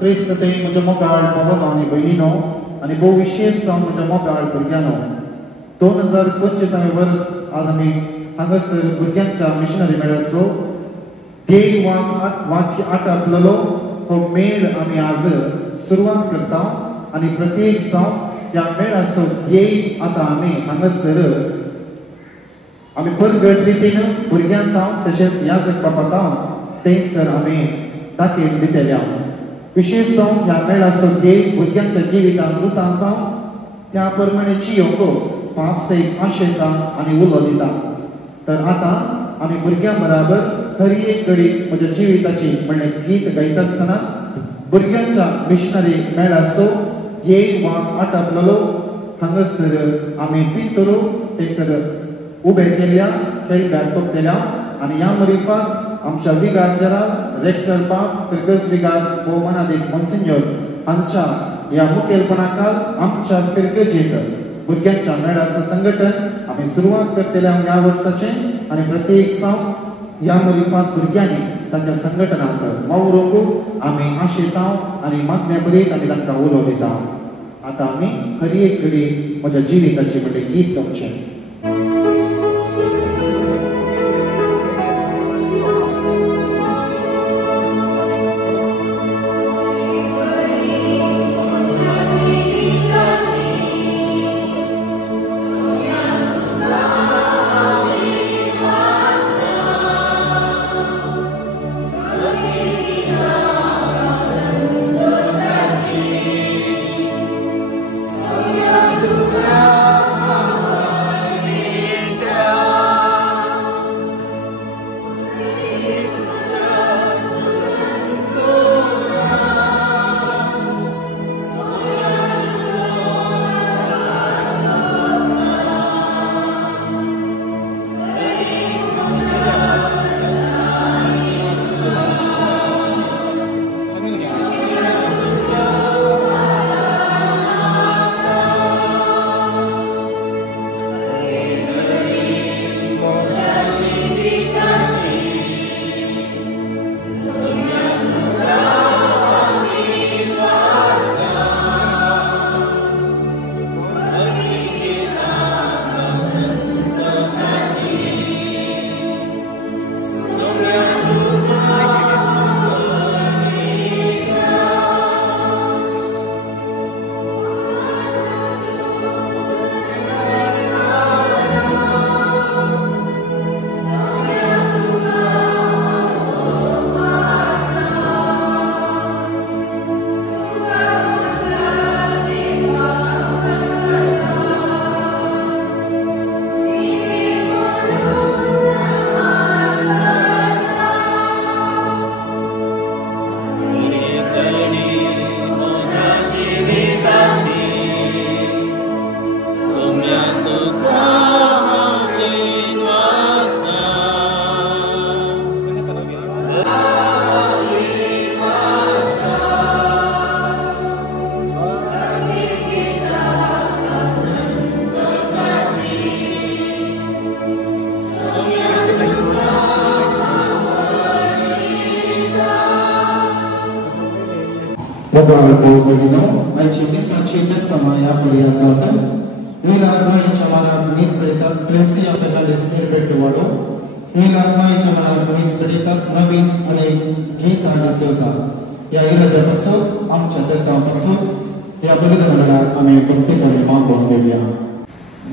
क्रिस्त ते म्हज्या मोगाळ भावांनो आनी भयणीनो आनी भोव विशेश जावन म्हज्या मोगाळ भुरग्यांनो 2025 वर्स आज आमी हांगासर भुरग्यांच्या मिशनरी मेळाचो ध्येय वाक्य 8 आपलो हो मेळ आमी आज सुरवात करता आनी प्रत्येक जावन ह्या मेळाचो ध्येय आतां आमी हांगासर आमी परगट रितीन भुरग्यांक तशेंच ह्या बापात थंयसर आमी दाखोवन दितले विशेष जावन ह्या मेळाचो ध्येय भुरग्यांच्या जिवितांत नूतन जावन त्या प्रमाणे जियोंक पापसैक आशयता आनी उलो दिता तर आतां आमी भुरग्यां बराबर हर एक घडी म्हज्या जिविताची म्हणलें गीत गायता आसतना भुरग्यांच्या मिशनरी मेळाचो ध्येय वाक्य 8 आपलो हांगासर आमी भितर थंयसर उबे केल्ल्या खेळब्याक तोपतेल्या आनी ह्या मरिफात आमच्या विगार जराल रेक्टर बाब फिरगस विगार भोवमानादीक मॉन्सिन्योर हांच्या ह्या मुखेलपणाखाल आमच्या फिरगजेक भुरग्यांच्या मेळाचो संघटन आमी सुरवात करतल्या ह्या वर्साचें आनी प्रत्येक जावन ह्या मरिफात भुरग्यांनी तांच्या संघटनाक वावरूंक आमी आशयता आनी मागण्या बरीत आमी तांकां उलो दिता आतां आमी हर एक घडी म्हज्या जिविताची म्हणजे गीत गावचें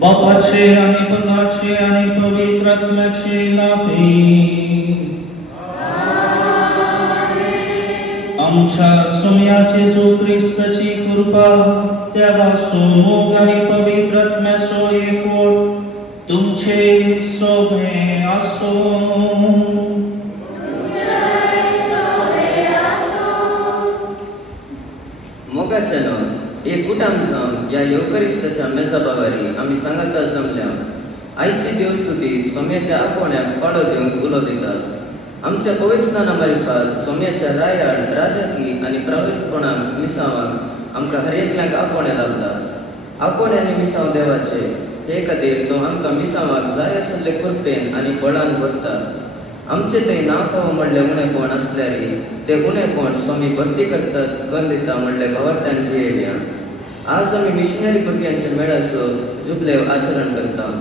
बापाचे आणि पुताचे आणि पवित्र आत्म्याचे नावे आमच्या सुम्याचे जो ख्रिस्ताची कृपा त्या वासो मोग आणि पवित्र आत्म्याचो एकवट तुमचे सोबे आसो मोगाच्या न्हय एक कुटाम जावन ह्या येवकरिस्ताच्या मेजाबावारी आमी सांगाता जमल्या आयची देवस्तुती सोम्याच्या आपोण्याक पाडो दिवंक उलो दितात आमच्या पवित्रस्थाना मार्फत सोम्याच्या रायाड राजकी आनी प्रावेतपणाक मिसावाक आमकां हर एकल्याक आपोणे लाभतात आपोण्यानी मिसाव देवाचे हे खातीर तो आमकां मिसावाक जाय आसले कृपेन आनी बळान भरता आमचे ते नाफाव म्हणले उणेपण असल्यारी ते उणेपण स्वामी भरती करतात कण दिता म्हणले भावार्थांची येल्या. आज आम्ही मिशनरी भुरग्यांचे मेळासो जुबलेव आचरण करता.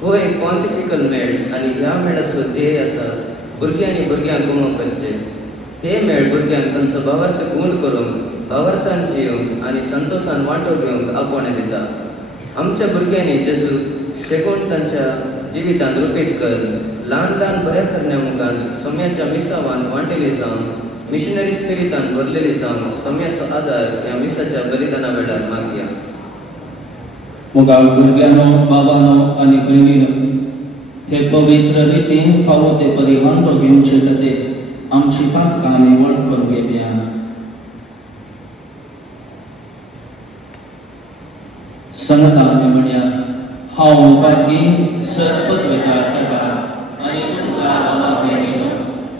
हो एक पॉन्टिफिकल मेळ आणि ह्या मेळासो ध्येय आसा भुरग्यांनी भुरग्यांक उमो करचे. हे मेळ भुरग्यांक तांचो भावार्थ गूण करूंक भावार्थान जिवंक आनी संतोषान वांटो घेवंक आपोवणें दिता. आमच्या भुरग्यांनी जेजू शेकोन तांच्या जिवितांत रुपीत कर ल्हान ल्हान बऱ्या करण्या मुखांत सोम्याच्या मिसावांत वांटेली जावन मिशनरी स्पिरितान भरलेली जावन सोम्याचो आदार ह्या मिसाच्या बलिदाना वेळार मागया. मुगाळ भुरग्यानो बाबानो आनी भयणीनो हे पवित्र रितीन फावो ते परी वांटो घेवचे खातीर आमची पातकां निवळ करूं येया. संगतान म्हणया हांव मुखारगी सरपत वेता तेका आनी तुमकां बाबा भयणीनो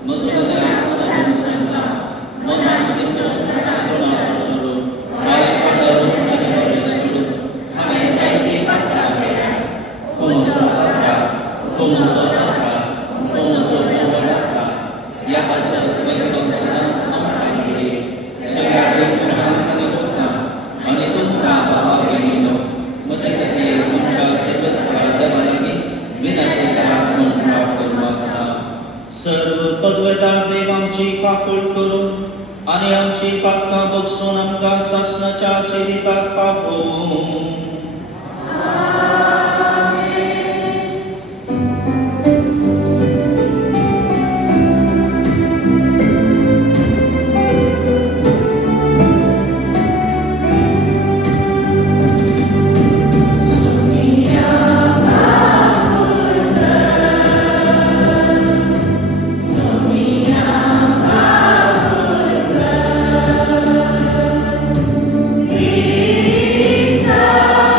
म्हजो हृदय सोडून सांगता मनान चिंतून गुणां सोडून वायट धरून आनी बरें सोडून हांवें जायती पातकां केल्यां. कोणसो पातका कोणसो पातका कोणसो निवडाका ह्या आसत एकदम सदांच आमकां मेळ्ळी. सगळ्या देवकांक आनी लोकांक आनी तुमकां बाबा भयणीनो म्हजे खातीर तुमच्या सेवेच्या देवा लागीं विनंती करात म्हूण प्रार्थना मागता. सर्व पदवेदार देव आमची काकूळ करून आनी आमची पातकां बगसून आमकां सासणाच्या जिविताक पावोवं. Krishna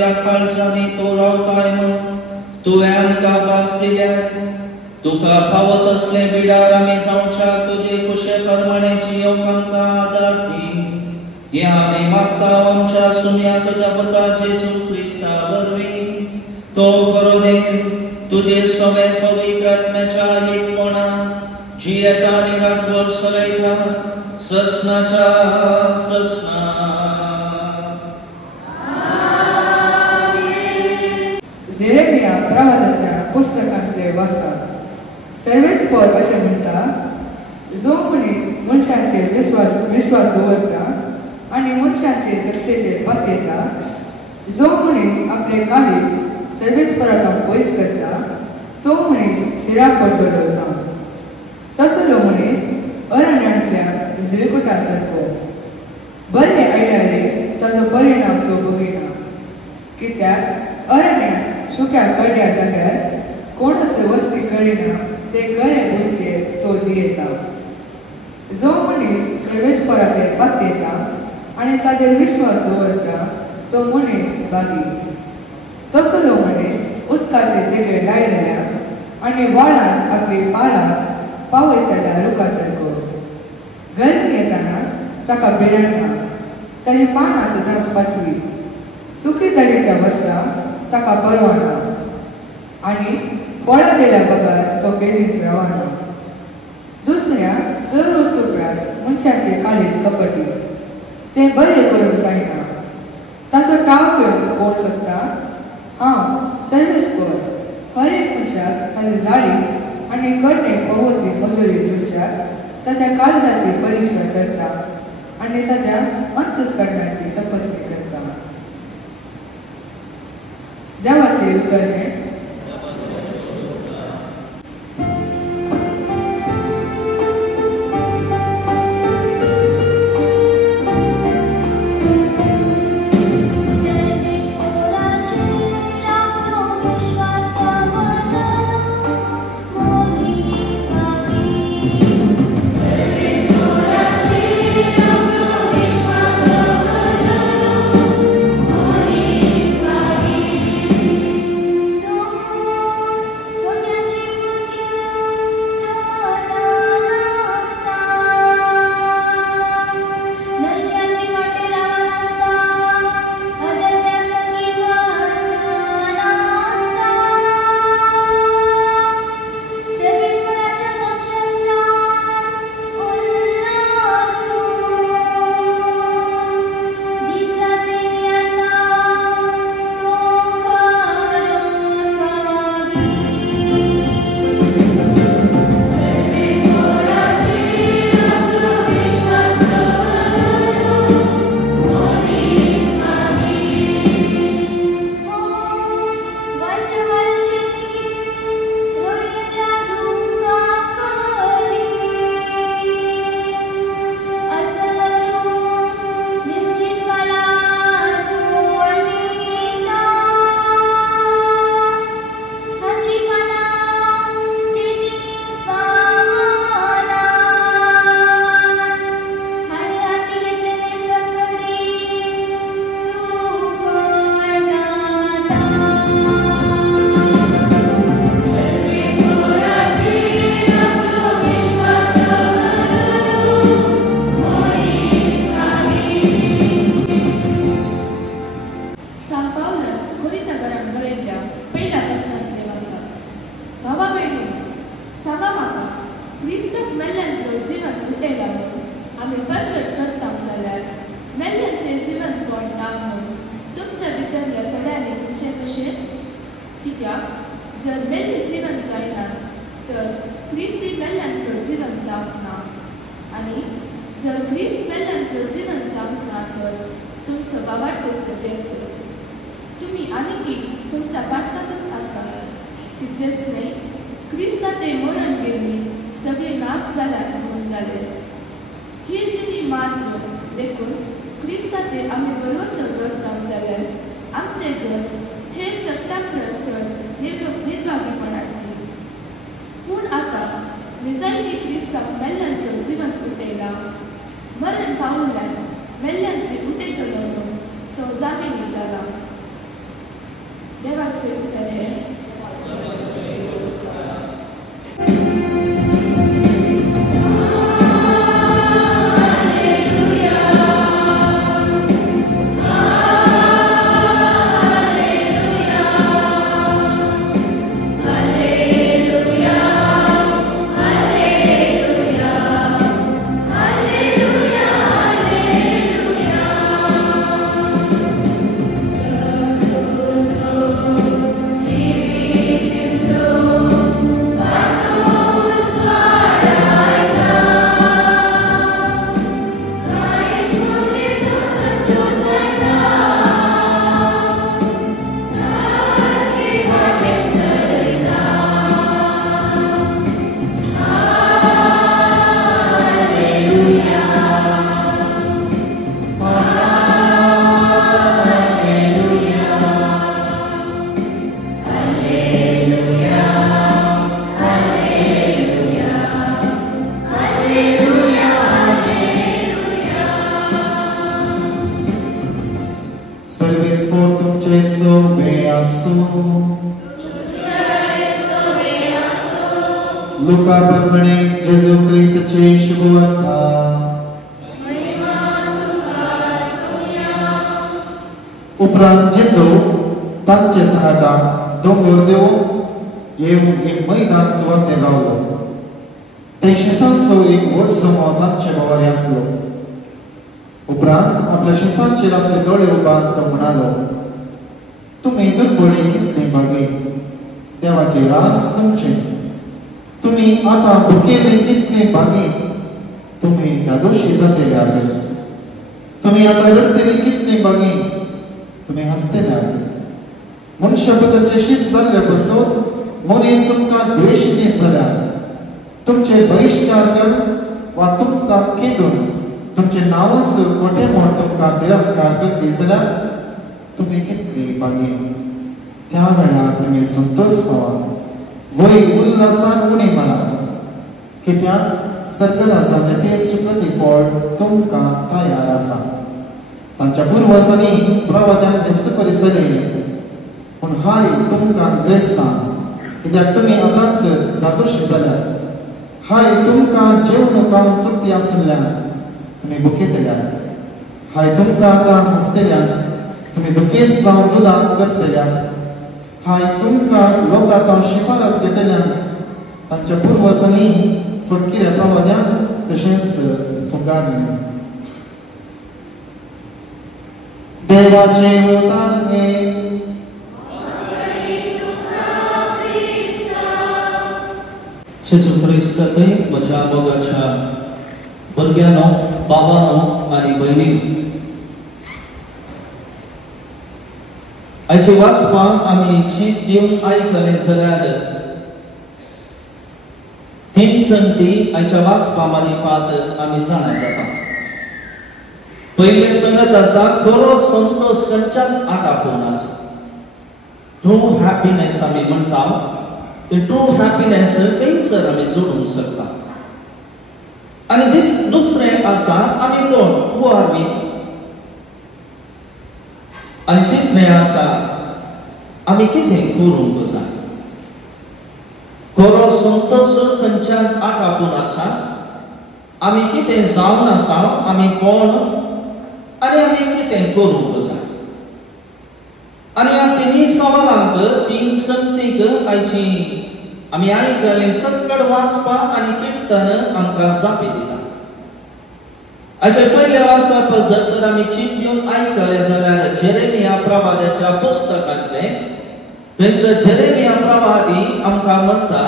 त्या काळजांनी तो रावताय म्हणून तुवें आमकां भास दिल्या. तुका फावत असले बिडार आमी जावच्या तुजे कुशे प्रमाणे जियोंक आमकां आदार दी. हे आमी मागता आमच्या सुन्या तुज्या पुता जेजू क्रिस्ता वरवीं. तो बरो देव तुजे सवे पवित्र आत्म्याच्या एकपणा जी येता आनी रासभर चलयता ससनाच्या ससना. जेरेमिया प्रवादाच्या पुस्तकांतले वाचता. सर्वेस्पर अशें म्हणटा, जो मनीस मनशांचेर विश्वास दवरता आनी मनशांचे सत्तेचेर पातयता, जो मनीस आपले काळीज सर्वेस्परांत पयस करता, तो मनीस शिराक पडटलो जावन. तसलो मनीस अरण्यांतल्या झिलकुटा सारको. बरें आयल्यारे ताचो परिणाम तो बगयना, कित्याक अरण्यांत सुक्या करड्या जाग्यार कोण असो वस्ती करिना ते गरे भुंयचेर तो दियेता. जो मनीस सर्वेस्पराचेर पातयता आनी ताचेर विश्वास दवरता, तो मनीस बागी. तसलो मनीस उदकाचे देगेर लायलेल्या आनी व्हाळांत आपली पाळां पावयतल्या रुखा सारको. गरमी येताना ताका भिरांत ना, ताची पानां सदांच पातळी. सुखी दडीच्या वर्सा ताका परवाना आनी फळां दिल्या बगार तो केदींच रावना. दुसऱ्या सर ऋतुप्रास मनशांचे काळीज कपटी. ते बरें करूंक जायना. ताचो टाव घेवन कोण शकता? हांव सर्वेस्पर हर एक मनशाक ताची जाळी आनी करणे फवतली मजुरी दिवच्याक ताच्या काळजाची परीक्षा करता आनी ताच्या अंतस्करणाची तपासणी करता. देवाचे उतर हें सिद्धले Luca Barmane, Gesù Cristo ci शुभवार्ता उपरांत जेजू तांचे सांगाता दोंगर देव येवन एक मैदान सुवातेर रावलो ते शिसांचो एक व्हड समूह तांचे बोवारी आसलो उपरांत आपल्या शिसांचेर आपले दोळे उबारून तो म्हणालो तुमी दुर्बळी कितली मागे देवाचे रास तुमचे तुम्ही आता भुकेले कितले बागे तुम्ही नादोषी जातेले आले तुम्ही आता रडतेले कितले बागे तुम्ही हसतेले आले मनुष्यपदाचे शीस जाल्ले बसून मनीस तुमकां द्वेषणी जाल्या तुमचे बहिष्कार कर वा तुमकां केडून तुमचे नांवच खोटे म्हूण तुमकां तिरस्कार करपी जाल्यार तुम्ही कितली बागे त्या वेळार तुम्ही संतोष पावा वय उल्हासान उणी मारा कित्याक सर्गराजाने ते सुप्रतिफळ तुमकां तयार आसा तांच्या पुर्वजांनी प्रवाद्यांक व्यस्त परिसले पूण हाय तुमकां ग्रेस्तां कित्याक तुमी आतांच नादोशी जाल्यात हाय तुमकां जेवण खावन तृप्ती आसल्यान तुमी भुकेतल्यात हाय तुमकां आतां हसतल्यान तुमी दुखेस्त जावन रुदांत करतल्यात हाय तुमकां लोक आतां शिफारस घेतल्यान तांच्या पुर्वजांनी फटकिऱ्या प्रवाद्यांक तशेंच फुगारले देवाचे वताने जेजू क्रिस्तांतय म्हज्या मोगाच्या भुरग्यांनो बाबांनो आनी भयणी आयचे वाचपाक आमी चीत दिवन आयकले जाल्यार तीन संगती आयच्या वाचपा मालिकांत आमी जाणा जाता पयले संगत आसा खरो संतोष खंयच्यान आटापून आसा ट्रू हॅपीनेस आमी म्हणटा ते ट्रू हॅपीनेस खंयसर आमी जोडूंक शकता आनी दुसरें आसा आमी कोण हू आर वी आनी तिसरें आसा आमी कितें करूंक जाय खरो संतोष खंयच्यान आटापून आसा आमी कितें जावन आसा आमी कोण आनी आमी कितें करूंक जाय आनी ह्या तिनी सवालांक तीन संगतीक आयची आमी आयकले सकट वाचपाक आनी किर्तन आमकां जापी दिता आयचे पयले वाचप जर तर आमी चीत दिवन आयकले जाल्यार जेरेमिया प्रवाद्याच्या पुस्तकांतले थंयसर जेरेमिया प्रवादी आमकां म्हणटा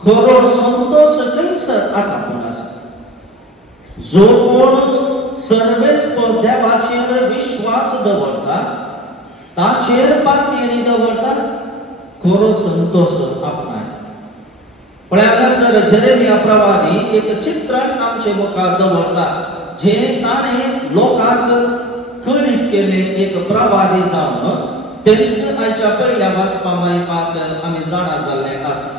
खरो संतोष खंयसर आटापून आसा जो कोण सर्वेस्पर देवाचेर विश्वास दवरता ताचेर पातयेणी दवरता खरो संतोष आपणायता पण हांगासर जेरेमिया प्रवादी एक चित्रण आमचे मुखार दवरता जे ताणें लोकांक कळीत केले एक प्रवादी जावन तेच आयच्या पयल्या वाचपा मालिकांत आमी जाणा जाल्ले आसा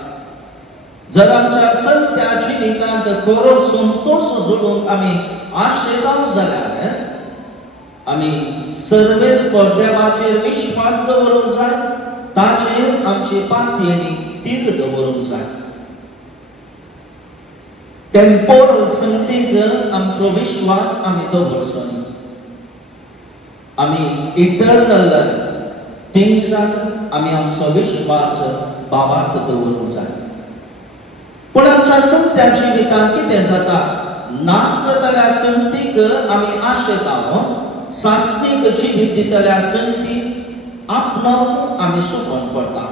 जर आमच्या सत्या जिवितांत खरो संतोष जोडूंक आमी आशेतांव जाल्यार आमी सर्वेस्पर देवाचेर विश्वास दवरूंक जाय ताचेर आमची पातयेनी तीर दवरूंक जाय. टेम्पोरल संगतीक आमचो विश्वास आमी दवरचो न्ही. आमी इटर्नल थिंग्सांत आमी आमचो विश्वास बाबांत दवरूंक जाय. पूण आमच्या सत्या जिवितांत कितें जाता, नाच जाताल्या संगतीक आमी आशेता, सासणीक जिवीत दितल्या संगतीक आपणाक आमी सुकोवन पडटा.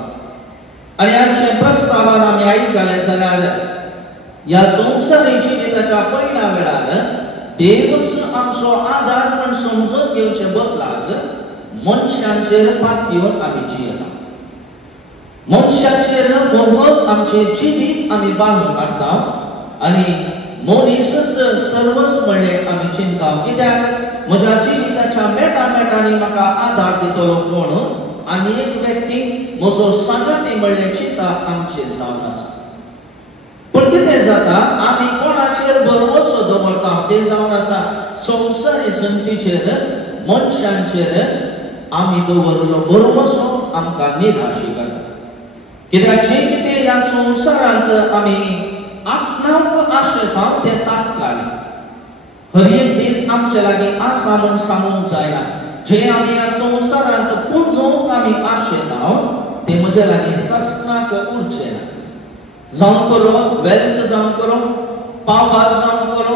आनी हाचे प्रस्तावान आमी आयकलें जाल्यार ह्या संवसारी जिविताच्या पयल्या वेळार देवच आमचो आदार म्हूण समजून घेवचे बदलाक मनशांचेर पातयेवन आमी जियेता. मनशांचेर मोहक आमचे जिवीत आमी बांदून हाडटा आनी मनीसच सर्वस्व म्हणलें आमी चिंता. कित्याक म्हज्या जिविताच्या मेटांनी म्हाका आदार दितलो कोण, आनी एक व्यक्ती म्हजो सांगाती म्हणलें चिंता आमचेर जावन आसा. पूण कितें जाता, आमी कोणाचेर भरवसो दवरता तें जावन आसा संवसारी संगतीचेर, मनशांचेर आमी दवरलो भरवसो आमकां निराशी करता. कित्याक जें कितें ह्या संवसारांत आमी आपणाक आशेता तें तात्कालिक. हर एक दीस आमचे लागीं आसा म्हूण सांगूंक जायना. जें आमी ह्या संवसारांत पुंजोवंक आमी आशेता तें म्हजे लागीं सस्नाक उरचें ना. जावं करो वेल्थ, जावं करो पावर, जावं करो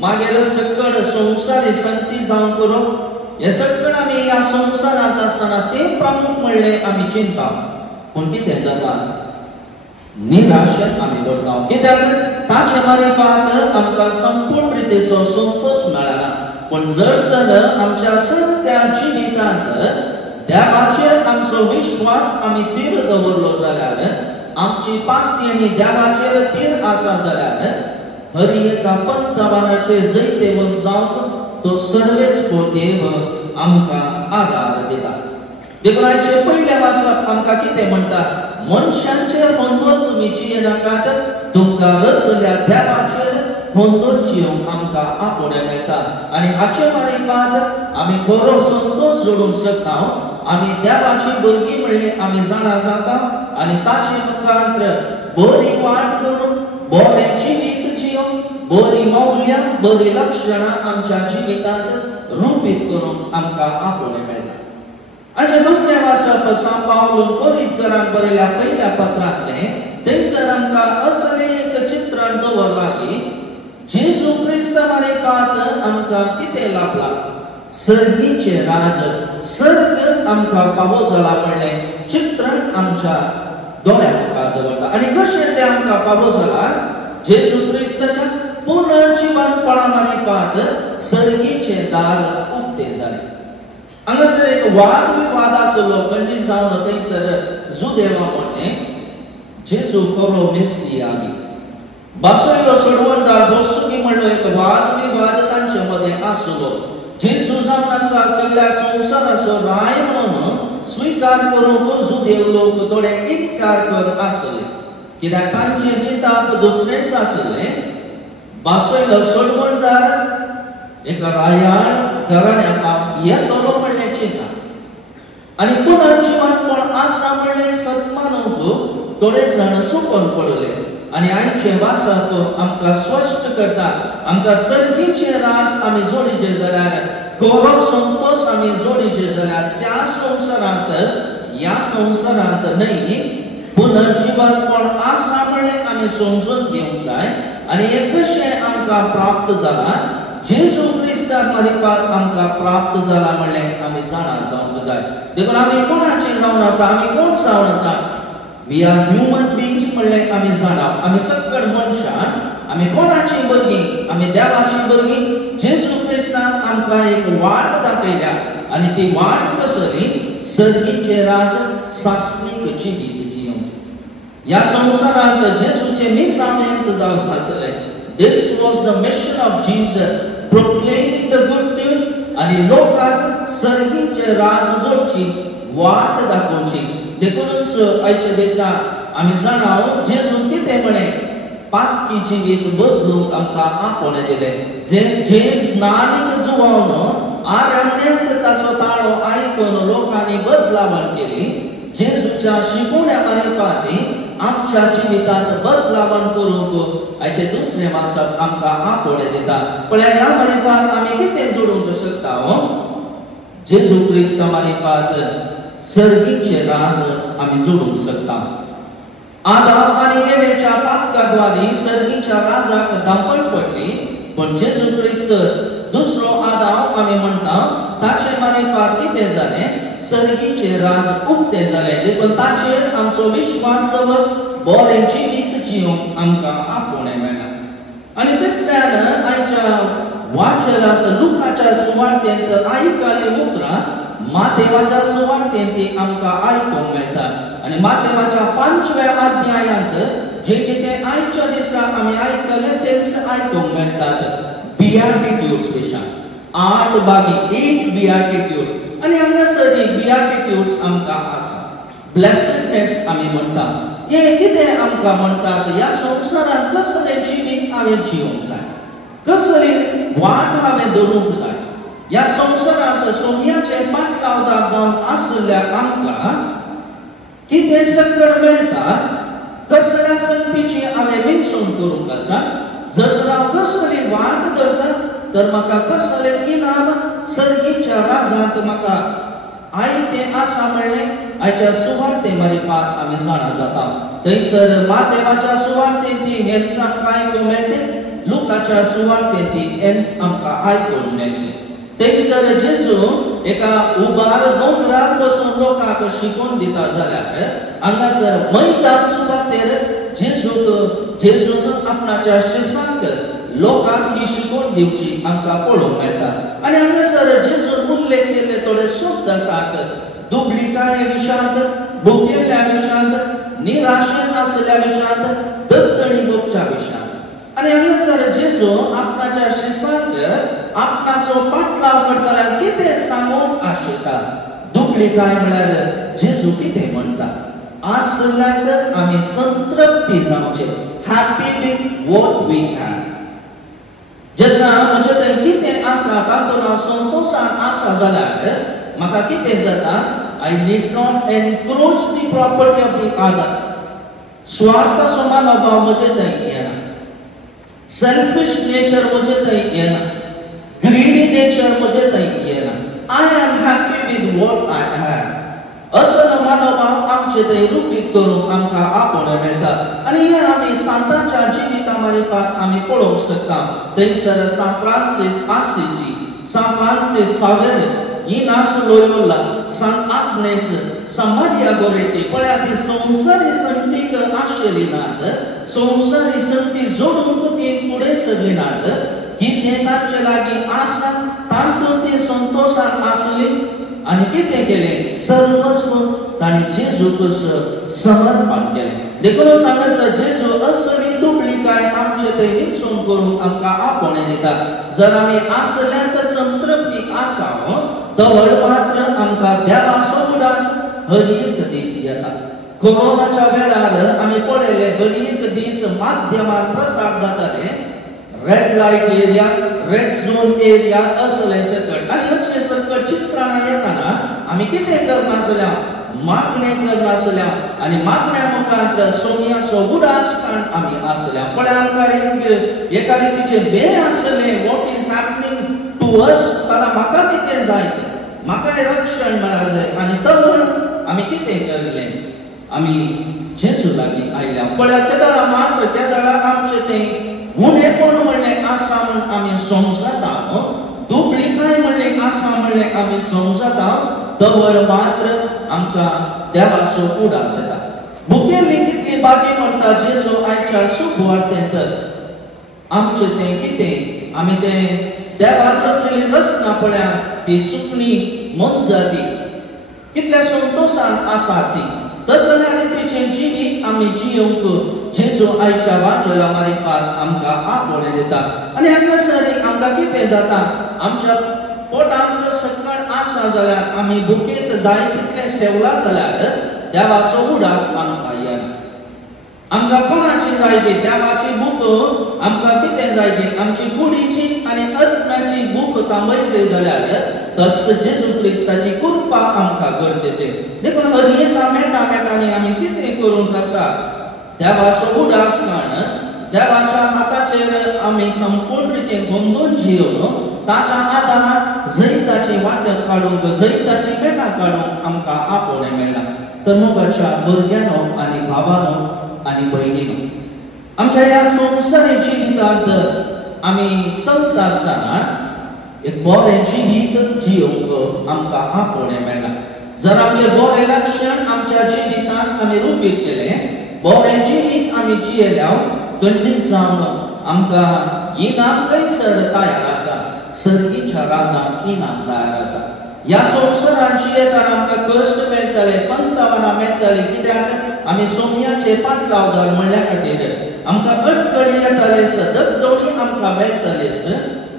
मागीर सकड संवसारी संगती जावं करो, हे सकड आमी ह्या संवसारांत आसतना तें प्रमुख म्हणलें आमी चिंता. पूण कितें जाता, निराशेन आमी भरता. कित्याक ताचे मारिफात आमकां संपूर्ण रितीचो संतोष मेळना. पूण जर तर आमच्या सत्या जिवितांत देवाचेर आमचो विश्वास आमी तीर दवरलो जाल्यार, आमची पातयेनी देवाचेर तीर आसा जाल्यार हर एका पंतवानाचे जैते जावंक तो सर्वेस्पो देव आमकां आदार दिता. देवराचे पयल्या वासाक आमकां कितें म्हणटा, मनशांचेर होंदोन तुमी जियेनाकात, तुमकां रसल्या देवाचेर होंदोन जियोंक आमकां आपोवणें मेळटा. आनी हाचे मारिफात आमी खरो संतोष जोडूंक शकता. आमी देवाची भुरगीं म्हणलें आमी जाणा जाता आनी ताचे मुखांत्र बरी वाट धरून बरें जिवीत जियोन बरी मौल्यां बरी लक्षणां आमच्या जिवितांत रुपीत करून आमकां आपोवणें मेळटा. आनी दुसऱ्या वासाक सांत पावलो कोरिंथकरांक बरयल्या पयल्या पत्रांतलें थंयसर आमकां असलें एक चित्रण दवरलां की जेजू क्रिस्त मारिफात आमकां कितें लाभलां. सर्गीचे राज, सर्ग आमकां फावो जाला म्हणलें चित्रण आमच्या दोळ्या मुखार दवरता. आनी कशें तें आमकां फावो जाला, जेजू क्रिस्ताच्या पुनर्जीवनपणा मारिफात सर्गीचे दार उक्तें जालें. हांगासर एक वाद विवाद आसलो खंडीत जावन थंयसर जुदेवा म्हणलें जेजू खरो मेस्सिया बी. बासयलो सोडवणदार बसुकी म्हणलो एक वाद विवाद तांचे मदें आसलो. जेजू जावन आसा सगळ्या संवसाराचो राय म्हणून स्विकार करूंक जुदेव लोक थोडे इन्कार कर आसले. कित्याक तांचें चिंतप दुसरेंच आसलें. बासयलो सोडवणदार एका रायाळ घराण्याक येतलो म्हणलें चिंता आनी पुनर्जीवनपण आसा म्हणलें सत्मानूंक थोडे जाण सुकोवन पडले. आनी आयचे वासाक आमकां स्पश्ट करता, आमकां सर्गीचे राज आमी जोडिचे जाल्यार, खरो संतोष आमी जोडिचे जाल्यार त्या संवसारांत ह्या संवसारांत न्हय, पुनर्जीवनपण आसा म्हणलें आमी समजून घेवंक जाय. आनी हें कशें आमकां प्राप्त जालां, जेजू क्रिस्ता मारिफात आमकां प्राप्त जाला म्हणलें आमी जाणा जावंक जाय. देखून आमी कोणाची जावन आसा, आमी कोण जावन आसा, वी आर ह्युमन बिंग्स म्हणलें आमी जाणा. आमी सकड मनशां, आमी कोणाची भुरगीं, आमी देवाची भुरगीं. जेजू क्रिस्तान आमकां एक वाट दाखयल्या आनी ती वाट कसली, सर्गीचे राज सासणीक जिवीत जियोंक. ह्या संवसारांत जेजूचे मिसामेंत जावंक आसलें. This was the mission of Jesus, proclaiming the good news. आनी लोकांक सर्गीचे राज जोडची वाट दाखोवची. देखूनच आयच्या दिसाक आमी जाणा जेजून कितें म्हणें, पातकी जिवीत बदलूंक आमकां आपोवणें दिलें. जे स्नानीक जुवावन आरण्यांत ताचो ताळो आयकून लोकांनी बदलावण केली, जेजूच्या शिकवण्या मार्फती आमच्या जिवितात बदलावण करूंक आयचे दुसरे मासप आमकां आपणे दिता. पण ह्या मार्फत आमी कितें जोडूंक शकता? जेजू क्रिस्त मार्फत सर्गीचे राज आमी जोडूंक शकता. आदाम आनी एवेच्या पातकाद्वारे सर्गीच्या राजाक धांपण पडली, पण जेजू क्रिस्त दुसरो आदाम आमी म्हणटा ताचे मार्फत कितें जालें? सर्गीचे राज उक्ते जाले. देखून ताचेर आमचो विश्वास दवर बरें जिवीत जिवंक आमकां आपणे मेळटा. आनी तिसऱ्यान आयच्या वाचनांत लुकाच्या सुवार्तेंत आयकल्ली उतरां मातेवाच्या सुवार्तेंत आमकां आयकूंक मेळटा. आनी मातेवाच्या 5व्या अध्यायांत जे कितें आयच्या दिसा आमी आयकलें तेच आयकूंक मेळटात. बियाटिट्यूड्स विशय 8 बियाटिट्यूड. आनी हांगासर बियाटिट्यूड्स आमकां आसा. ब्लेसडनेस आमी म्हणटा. हे कितें आमकां म्हणटात? ह्या संवसारांत कसलें जिवीत हांवें जिवंक जाय, कसली वाट हांवें धरूंक जाय. ह्या संवसारांत सोम्याचे पाटलावदार जावन आसल्या आमकां कितें सकट मेळटा, कसल्या संगतीची हांवें विंचून करूंक आसा. जर हांव कसली वाट धरता तर म्हाका कसलें इनाम सर्गीच्या राजांत म्हाका आयतें आसा म्हणलें आयच्या सुवार्ते मार्फत आमी जाणा जाता. थंयसर मातेवाच्या सुवार्तेंत हेंच आमकां आयकूंक मेळटें, लुकाच्या सुवार्तेंत हेंच आमकां आयकूंक मेळटें. थंयसर जेजू एका उबार दोंगरार बसून लोकांक शिकवण दिता जाल्यार हांगासर मैदान सुवातेर जेजून आपणाच्या शिष्यांक लोकांक ही शिकवण दिवची आमकां पळोवंक मेळटा. आनी हांगासर जेजून उल्लेख केल्ले थोडे शब्द आसात. दुबळिकाये विशांत, भुकेल्या विशांत, निराशेन आसल्या विशांत, दत्तणी गोपच्या विशांत. आनी हांगासर जेजू आपणाच्या शिष्यांक आपणाचो पाटलाव करतल्यार कितें सांगूंक आशेता? दुबळिकाय म्हळ्यार जेजू कितें म्हणटा? आसल्यार आमी संतृप्ती जावचे, happy with what we have. जेन्ना म्हजे थंय कितें आसा तातूंत हांव संतोशान आसा जाल्यार म्हाका कितें जाता? I need not encroach the property of the other. स्वार्थ समानभाव म्हजे थंय येना, सेल्फिश नेचर म्हजे थंय येना, ग्रीडी नेचर म्हजे थंय येना. I am happy with what I have. असो मनोभाव आमचे थंय रुपीत करूंक आमकां आपणे मेळटा. आनी हे आमी सांतांच्या जिविता मार्फत आमी पळोवंक शकता. थंयसर San Francis Assisi, San Francis Xavier, इनास Loyola, San Agnes, San Maria Goretti पळयात ती संवसारी संगतीक आशिल्ली नात. संवसारी संगती जोडूंक ती फुडें सरली नात. कितें तांचे लागीं आसा तातूंत ती संतोशान आसली आनी कितें केलें? सर्वस्व ताणी जेजूक समर्पण केलें. देखून हांगासर जेजू असली दुबळिकाय आमचे थंय विंचून करूंक आमकां आपणे दिता. जर आमी आसल्यांत संतृप्ती आसा तवळ मात्र आमकां देवाचो उडास हर एक दीस येता. कोरोनाच्या वेळार आमी पळयले हर एक दीस माध्यमार प्रसार जाताले. Red light area, red zone area असले सकट. आनी असले सकट चित्रां येताना आमी कितें करनासल्या? मागणे करनासल्या आनी मागण्या मुखांतर सोम्याचो उडास काण आमी आसल्या. पण आमकां एका रितीचे बे आसले what is happening to us. ताला म्हाका कितें जाय तें, म्हाका रक्षण मेळा जाय. आनी तवळ आमी कितें करलें? आमी जेजू लागीं आयल्या. पळयात केदाळा मात्र केदाळा आमचे तें उणेपण म्हणलें आसा म्हूण आमी समजता, दुबळिकाय म्हणलें आसा म्हणलें आमी समजता. तवळ मात्र आमकां देवाचो उडास येता. भुकेली कितली बागी म्हणटा जेजू आयच्या सुवार्तेंत आमचें तें कितें? आमी तें देवाक रचलेली रचना पळयात. ती सुकणी मनजाती कितल्या संतोशान आसा ती. तसल्या रितीचें जिवीत आमी जियोंक जेजू आयच्या वाचना मार्फत आमकां आपणे दिता. आनी हांगासर आमकां कितें जाता? आमच्या पोटांत सकट आसा जाल्यार आमी भुकेक जाय तितलें सेवला जाल्यार देवाचो उडास आमकां येना. आमकां कोणाची जाय ती देवाची भूक आमकां कितें जाय ती? आमची कुडीची आनी आत्म्याची भूक तांबयची जाल्यार तस जेजू क्रिस्ताची कृपा आमकां गरजेचे देखून हर एका मेटांनी आमी कितें करूंक आसा देवाचो उदास म्हण देवाच्या हाताचेर आमी संपूर्ण रितीन गोंदून जियोन ताच्या आदारान जैताची वाट काडूंक जैताची मेटां काडूंक आमकां आपोवणें मेळ्ळां तर मोगाच्या भुरग्यानो आनी भावानो आनी भयणीनो आमच्या ह्या संवसारी जिवितांत आमी चलता आसतना एक बरें जिवीत जियोंक आमकां आपोवणें मेळ्ळां जर आमचे बरें लक्षण आमच्या जिवितांत आमी रुपीत केलें बरें जिवीत आमी जियेल्या खंडीत जावन आमकां इनाम खंयसर तयार आसा सर्गीच्या राजान इनाम तयार आसा ह्या संवसारांत जियेतना आमकां कश्ट मेळटले पंतवनां मेळटली कित्याक आमी सोमयाचे पाटलावदार म्हणल्या खातीर आमकां अडखळी येतले दगदोडी आमकां मेळटलेच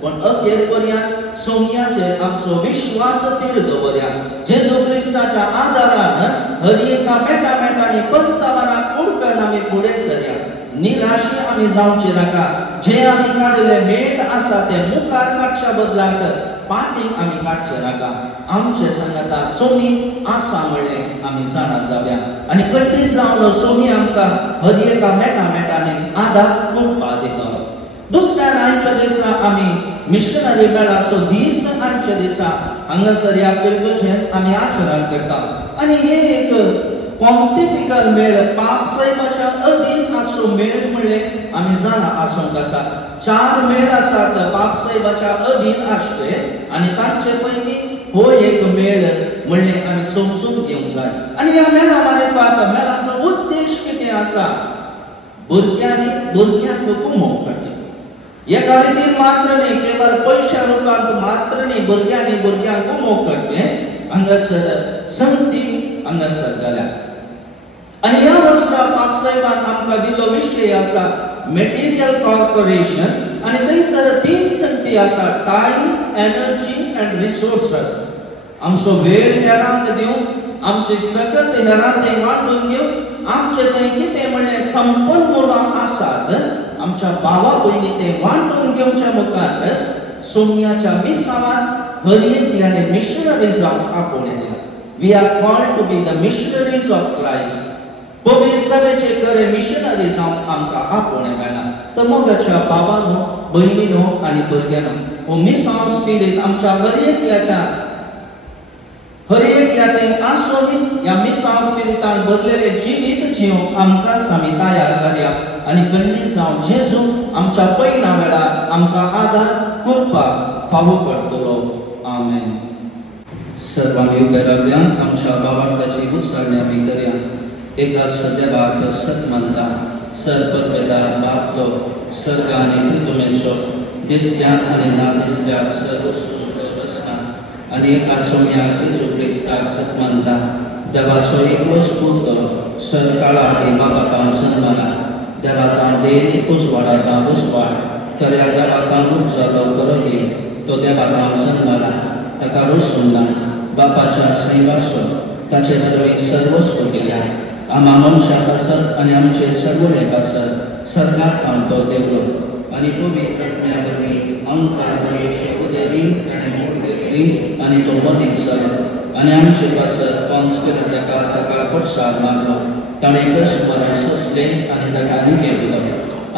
पण अखेर पर्यंत सोमयाचेर आमचो विश्वास थीर दवरया जेजू क्रिस्ताच्या आदारान हर एका मेटांनी पंतवनाक फुडकन आमी फुडें सरया निराशे आमी जावचे नाका जे आमी काडले मेट आसा ते मुखार काडच्या बदलाक पाटीक आमी काडचे नाका आमचे सांगाता सोमी आसा म्हणलें आमी जाणा जावया आनी खंडीत जावन सोमी आमकां हर एका मेटांनी आदार करपा दिता दुसऱ्यान आयच्या दिसा आमी मिशनरी मेळाचो दीस आयच्या दिसा हांगासर ह्या पिरगजेंत आमी आचरण करता आनी हे एक पॉन्टिफिकल मेळ पाप साहेबाच्या अधीन आसो मेळ म्हणलें आमी जाणा आसूंक आसा 4 मेळ आसात पाप साहेबाच्या अधीन आसले आनी तांचे पयलीं हो एक मेळ म्हणलें आमी समजून घेवंक जाय आनी ह्या मेळा मार्फत मेळाचो उद्देश कितें आसा भुरग्यांक कुमोव करचें एका रितीन मात्र न्ही केवळ पयशा रुपांत मात्र न्ही भुरग्यांक कुमोव करचें हांगासर संगती हांगासर जाल्या आनी ह्या वर्सा पाप साहेबान आमकां दिल्लो विशय आसा मटेरियल कॉर्पोरेशन आनी थंयसर 3 संगती आसा टायम एनर्जी एंड रिसोर्सेस आमचो वेळ हेरांक दिवं आमचे सकत हेरां थंय वांटून घेवं आमचे थंय कितें म्हणलें संपन्नता आसात आमच्या भावा भयणी ते वांटून घेवच्या मुखार सोमयाच्या मिसावान हर एकल्याने मिशनरी जावंक आपोवणें दिलां we are called to be the missionaries of Christ पवित्रतेचे करे मिशनरी जावंक आमकां आपोवणें मेळ्ळां तर मोगाच्या बाबानो भयणीनो आनी भुरग्यांनो हो मिसाव स्पिरीट आमच्या हर एकल्या थंय आसून ह्या मिसाव स्पिरिटान भरलेले जिवीत जियोंक आमकां आमी तयार करया आनी खंडीत जावन जेजू आमच्या पैना वेळार आमकां आदार करपाक फावो करतलो आमेन सर्वांनी उबे रावल्यान आमच्या बाबार्थाची मुसळण्या भितरया एका सदेवाक सत म्हणटा सर्पत वेदार बाप तो सर्ग आनी पृथ्वीचो दिसत्याक आनी ना दिसत्याक सर्व बसता आनी एका सोम्याक जेजू क्रिस्ताक सत म्हणटा देवाचो एकलोच पुत्र सदकाळा आनी बापाकां जन्मला देवाकां देव उजवाडाकां उजवाड खऱ्या देवाकां उजवाड करगी तो देवाकां जन्मला ताका रोसून ना बापाच्या सैवासो ताचे नदरेन सर्वस्व केल्या आमा मनशाक आसत आनी आमचे सगळे आसत सरकार तो देवलो आनी पवित्र आत्म्या वरवीं आमकां बरेशे उदेरी आनी मूळ घेतली आनी तो मनीस जालो आनी आमचे पासत कॉन्स्पिरट ताका पडसाद मारलो ताणें कश्ट मरण सोंसलें आनी ताका निगे दिलो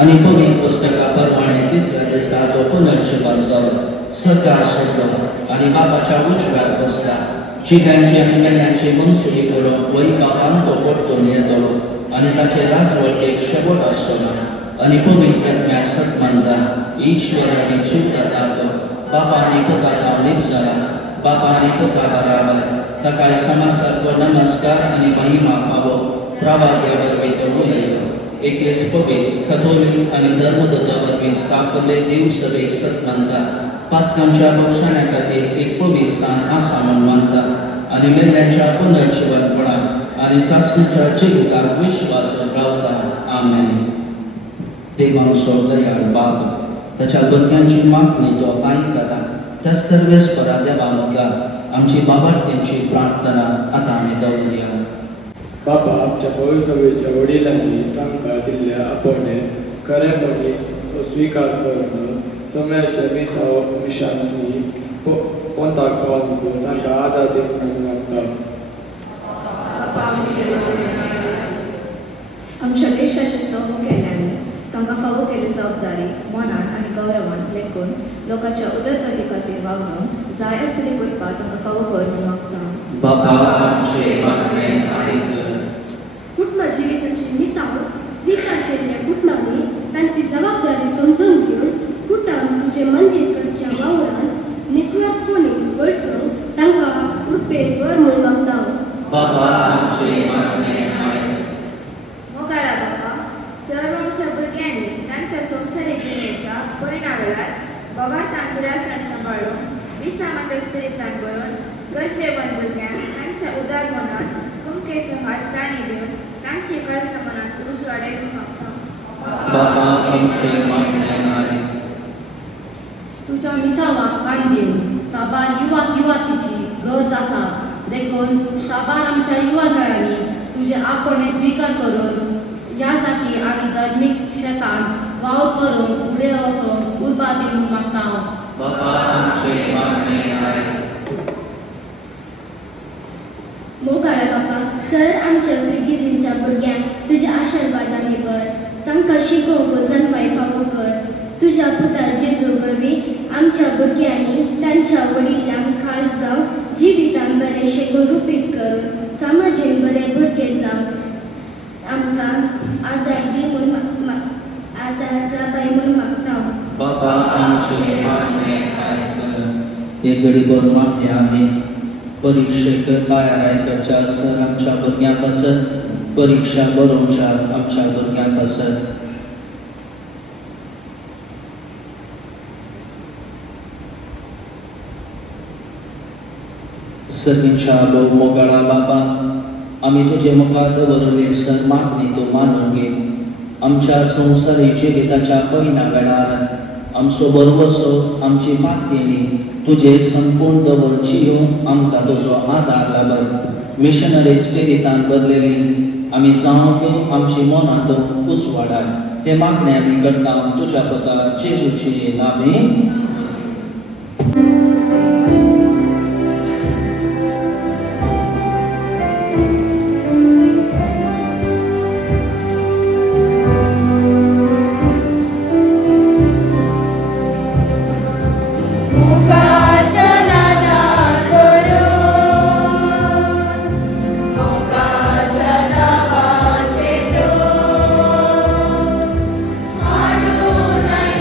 आनी पवित्र पुस्तका प्रमाणे तिसऱ्या दिसा तो पुनर्जीवन जालो सरकार सोडलो आनी बापाच्या उजव्यार बसला जिव्यांचे आनी मेल्यांचे मनसुली करून वैभवान तो परतून येतलो आनी ताचे राजवटीक शेवट आसतलो आनी पवित्र आत्म्याक सत म्हणटा ईश्वरानी जीवदाता तो बापानी पुता हांव लीप जाला बापानी पुता बराबर ताकाय समासारको नमस्कार आनी महिमा फावो प्रवाद्या वरवीं तो उलयलो एकेच पवित्र कथोलीक आनी धर्मदत्ता वरवीं स्थापले देव सभेक सत म्हणटा पातकांच्या बक्षाण्या खातीर एक पवित्र स्थान आसा म्हूण मानता आनी मेल्यांच्या पुनर्जीवनपणाक आनी सासणेच्या जिविताक विश्वास रावता आमेन देवांचो दयाळ बाब ताच्या भुरग्यांची मागणी तो आयकता त्या सर्वेस्परा देवा मुखार आमची बाबार्थ्यांची प्रार्थना आतां आमी दवरया बाबा आमच्या पवित्र सभेच्या वडिलांनी तांकां दिल्ल्या आपोवणे खरे मनीस स्विकार करता सोम्याच्या मिसाव मिशांनी पंथाक पावून तांकां आदार दिवंक म्हणून मागता. आमच्या देशाचे सवो केल्ल्यानी तांकां फावो केल्ली जबाबदारी मनान आनी गौरवान लेखून लोकांच्या उदरगती खातीर वावरून जाय आसली करपा तांकां फावो कर म्हूण मागता. बाबा आमचे मागणें आयक. कुटुंबा जिविताची मिसाळ स्वीकार केल्ल्या कुटुंबांनी तांची जबाबदारी समजून घेवन कुटुंब तुजे मंदीर कडच्या वावरान निस्वार्थपणी वळसून तांकां कृपेन कर म्हूण मागता. बाबा आमचे मागणें आयक. मोगाळा बाबा, सर्व आमच्या भुरग्यांनी तांच्या संवसारी जिणेच्या पयल्या वेळार बोवार्थान दुरासण सांबाळून विसामाच्या स्पिरितान बरोवन गरजेवंत भुरग्यांक तांच्या उदार मनात कुमकेचो हात ताणी दिवन तांची कळसा मनात उजवाडे मागता. बाबा आमचे मागणें आयक. तुझ्या मिसावाक काळी देव साबार युवक युवतीची गरज आसा देखून साबार आमच्या युवा जळांनी तुझे आपणे स्वीकार करून ह्या जाती आनी धार्मीक क्षेत्रांत वावर करून फुडें वचून उर्बा दिवंक मागता. बाबा आमचे मागणें आयक. मोगाळा बाबा, सर आमच्या भुरगींच्या भुरग्यांक तुज्या आशिर्वादांनी भर, तांकां शिकोवंक जणवाय फावो कर. तुज्या पुता जेजू वरवीं आमच्या भुरग्यांनी तांच्या वडिलांक खाल जावन जिवितान बरेंशें गुरुपीत करून समाजीक बरे भुरगे जावन आमकां आदार दी म्हूण आदार लाबाय म्हूण मागता. बाबा आमचे मागणें आयक. एक घडीभर मागणे आमी परीक्षेक तयाराय करच्या सर आमच्या भुरग्यांक आसत. परीक्षा बरोवच्या आमच्या भुरग्यांक आसत. सतीच्या लोक मोगाळा बाबा, आमी तुजे मुखार दवरले सर मागणी तूं मानून घे. आमच्या संवसारी जिविताच्या पयल्या वेळार आमचो बरोवसो आमची मातयेनी तुजे संपूर्ण दवर जियो आमकां तुजो आदार लाबर. मिशनरी स्पिरितान भरलेली आमी जावं आमची मनां तो उजवाडाय. हे मागणे आमी करता तुज्या पुता जेजूचे नांवान. Adonai,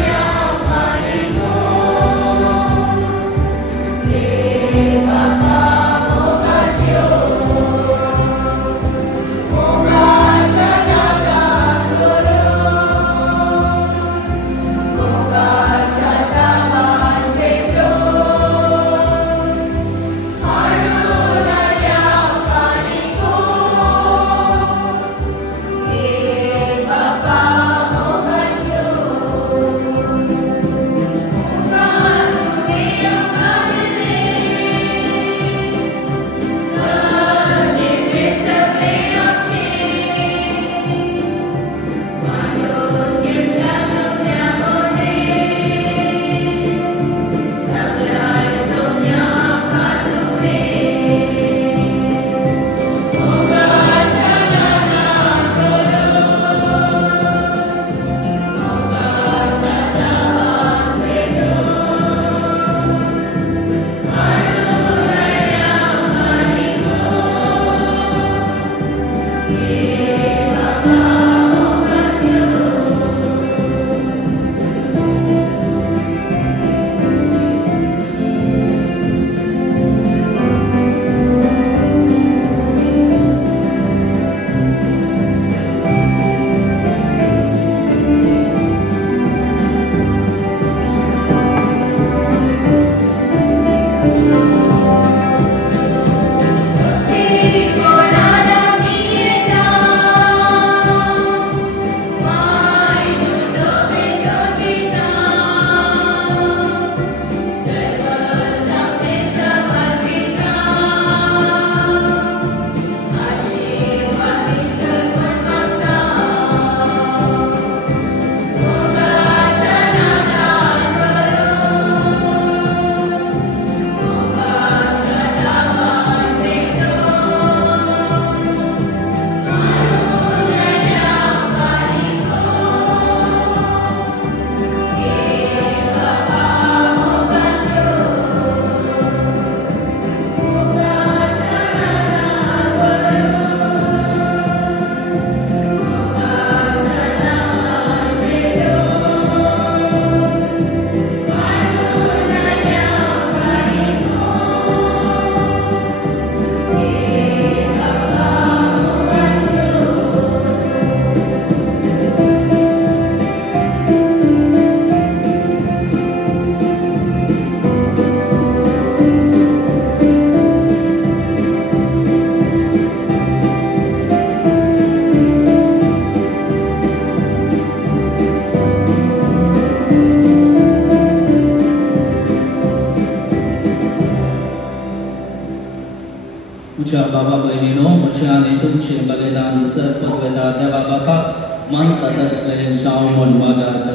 तुमच्या बाबा भयणीनो म्हजे आनी तुमचे बलिदान सरपत वेता देवा बापाक मानतात असलेले जावं म्हण मागात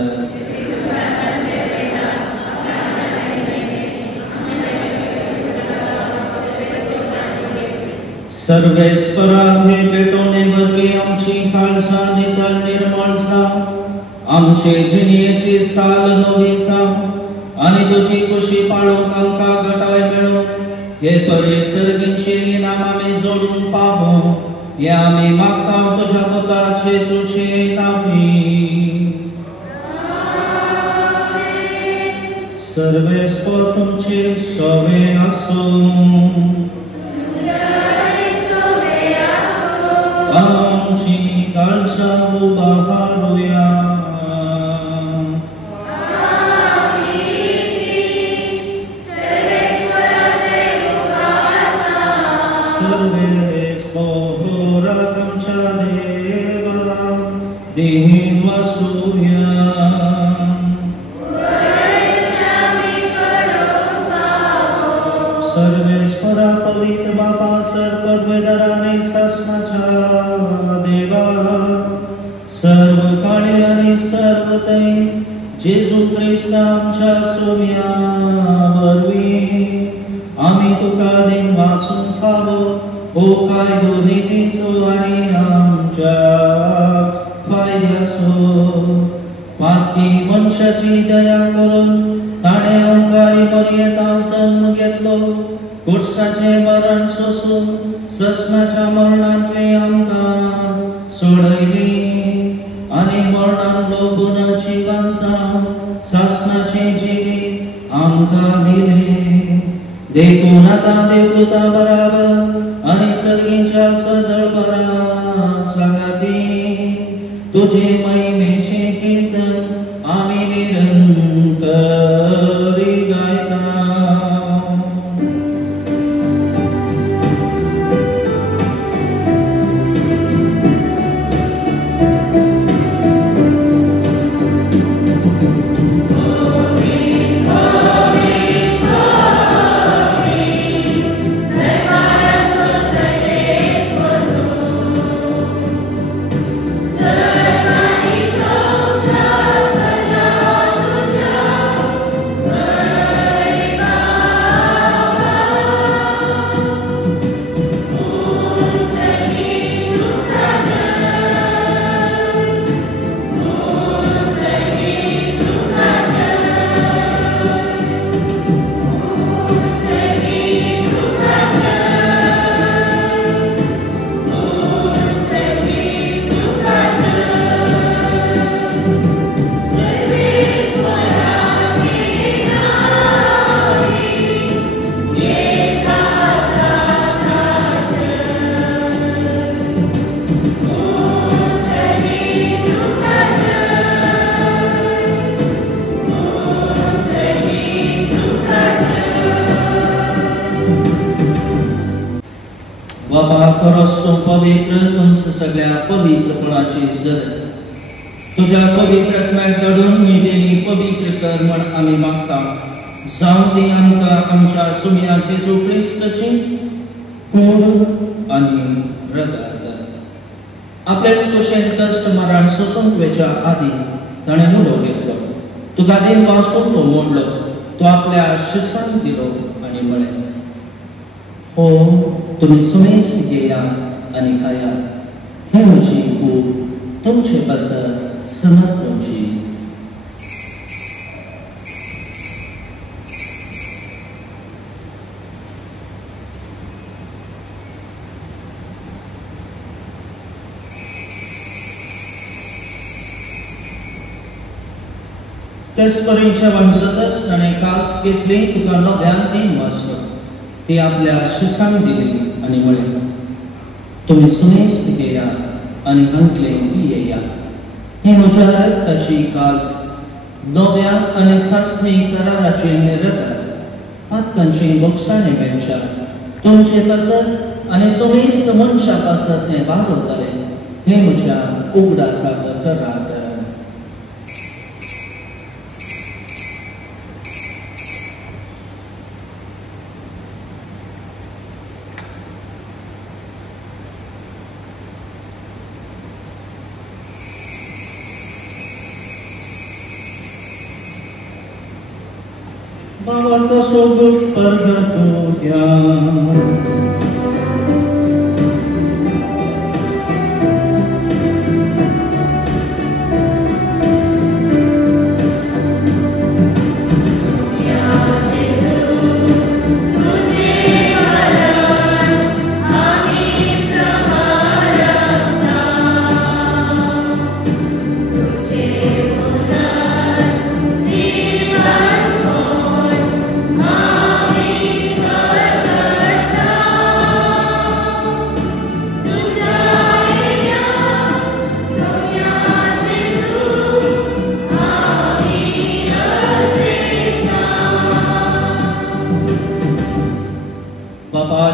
सर्वेस्परा हे पेटोने भरली आमची काळसा नितळ निर्मळ जाव आमचे जिणयेची साल नवी जाव आनी तुजी खुशी पाळूंक आमकां घटाय मेळो हे बरे सर्गींचे इनाम आमी जोडून पावो हे आमी मागता तुज्या पुता जेजूचे नांवी सर्वेस्पर तुमचे सोवे आसूं आमची काळजा उबारूया सर्वेस्पराक आमच्या देवा देहीन वासूया सर्वेस्परा पवित्र बापा सरपद वेदाराने शासनाच्या देवा सर्व काळे आणि सर्व तै जेजू ख्रिस्त आमच्या सोम्या वरवी आम्ही तुका दिन वाचून फावो हो कायदो नीतीचो आणि आमच्या फायद्याचो पाती वंशाची दया करून ताणे अंकारी मर्यादा जन्म घेतलो कुर्साचे मरण सोसून ससनाच्या मरणांतले आमकां सोडयली आनी मरणांतलो गुण जिवन जावन सासनाचे जिवीत आमकां दिले देखून आतां देवदूता बराबर आनी सर्गींच्या सदळ सांगाती तुजे महिमेचे कीर्तन आमी निरंतरी गायता बाबा परस्तो पवित्र तुमच सगळ्या पवित्रपणाची जर तुझ्या पवित्रत्म्याक चढून निदेनी पवित्र कर म्हण आमी मागता जावं ती आमकां आमच्या सुम्या जेजू ख्रिस्ताची कूड आनी रगत आपले कुशेन कश्ट मरण सोसूंक वेच्या आदी ताणें मुडो घेतलो तुका दिन वाचून तो मोडलो तो आपल्या शिसांक दिलो आनी म्हळें हो तुम्ही सुमेस घेया आणि खाया ही म्हजी कूड तुमचे पासर समर्पणची तेच परीच्या वंशतच ताणें काल्स घेतली तुका नव्यान दिन वाचलो ती आपल्या शिसांक दिली आणि म्हळें तुम्ही सुमेस घेया आणि हंतले पियेया ही म्हज्या रक्ताची काल्स नव्या आणि सासणी कराराचे निरकर हातकांची बोक्साणे बेंचा तुमचे पासर आणि सुमेस्त मनशा पासर ते वावरतले हे म्हज्या उगडासाक करात Bawarto sobut pergatuya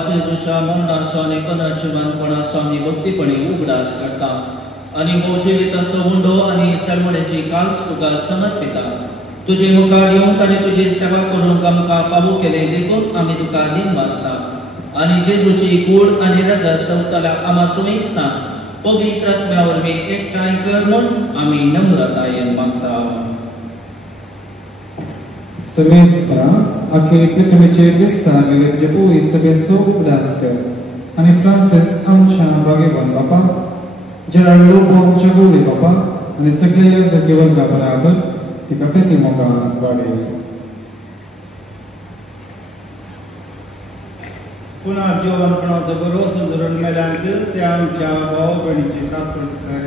जेजूच्या मरणाचो आनी पुनर्जीवनपणाचो आमी भक्तीपणे उगडास करता आनी हो जिविताचो हुंडो आनी सलमणेची काल्स तुका समर्पिता. तुजे मुखार येवंक आनी तुजी सेवा करूंक आमकां फावो केले देखून आमी तुका दिनवासता आनी जेजूची कूड आनी रगत सवतल्या आमा सुमेस्ता पवित्र आत्म्या वरवीं एकठांय कर म्हूण आमी नम्रतायेन मागता. सर्वेस्परा आखे पृथ्वीचेर विस्तारलेले तुजे पोई सगळे सोप उदास कर आनी फ्रांसीस आमच्या भाग्यवान बापा जेराड लोबो आमच्या गवळी बापा आनी सगळे याजकी वर्गा बराबर तिका प्रतिमोगान वाडय. पुन्हा जीवनपणाचो बरो सुदरून मेल्यांक ते आमच्या भाव भयणीची काकूट कर.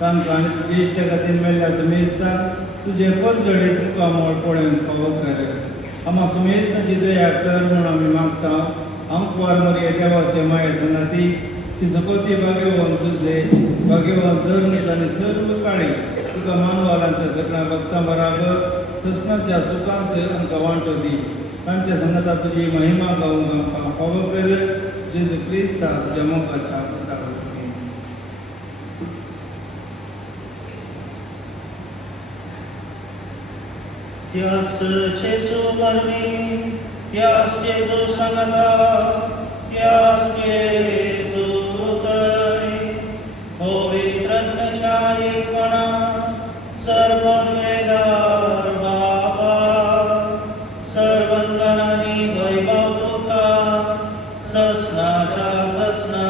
तांकां आनी तुजे इश्ट खातीर मेल्ल्या सुमेस्ता तुजे परजडे तुका मोळ पळोवन फावो कर. आमा सुमेस्ताची दया कर म्हूण आमी मागता. आमकां मरे देवाचे माये संगाती ती सकोती भाग्यवान तुजे भाग्यवान धर्म आनी सर्व काळी तुका मानवालांच्या सगळ्या भक्तां बराबर ससनाच्या सुखांत आमकां वांटो दी. तांच्या संगता तुजी महिमा गावूंक आमकां फावो कर. जेजू क्रिस्ता तुज्या मोगाच्या पुता वरवीं. Yes, Jesu वरवीं, yes, Jesu संगता, yes, Jesu उदय, पवित्र आत्म्याच्या एकपणा, सर्ववेदार बाबा, सर्वंतनांनी वैभव तुका, ससनाच्या ससना.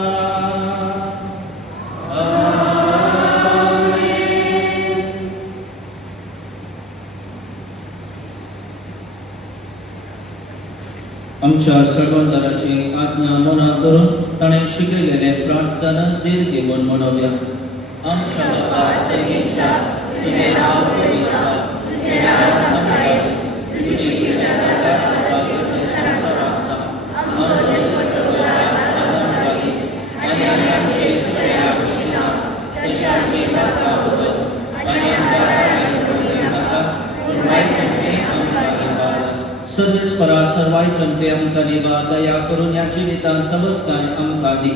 आमच्या सर्वंतराची आज्ञा मनात धरून ताणें शिकयलेले प्रार्थना दीर्घ घेवन म्हणोवया. आमच्या बाबा सगळींच्या तुजें नांव पवित्र जावं, तुजें राज येवं, तुजी इच्छा जाता संवसारांत जावं. आमचो दिसपट्टो आज आमकां दी आनी आमचे सुकऱ्या कुशिना तशी आमची नाका उगोस आनी आमकां नाका पूण वायटांतले आमकां इबार. सर्वेस्परा सर्वायटंते आमकां निभा दया करून ह्या जिवितांत समजकाय आमकां दी.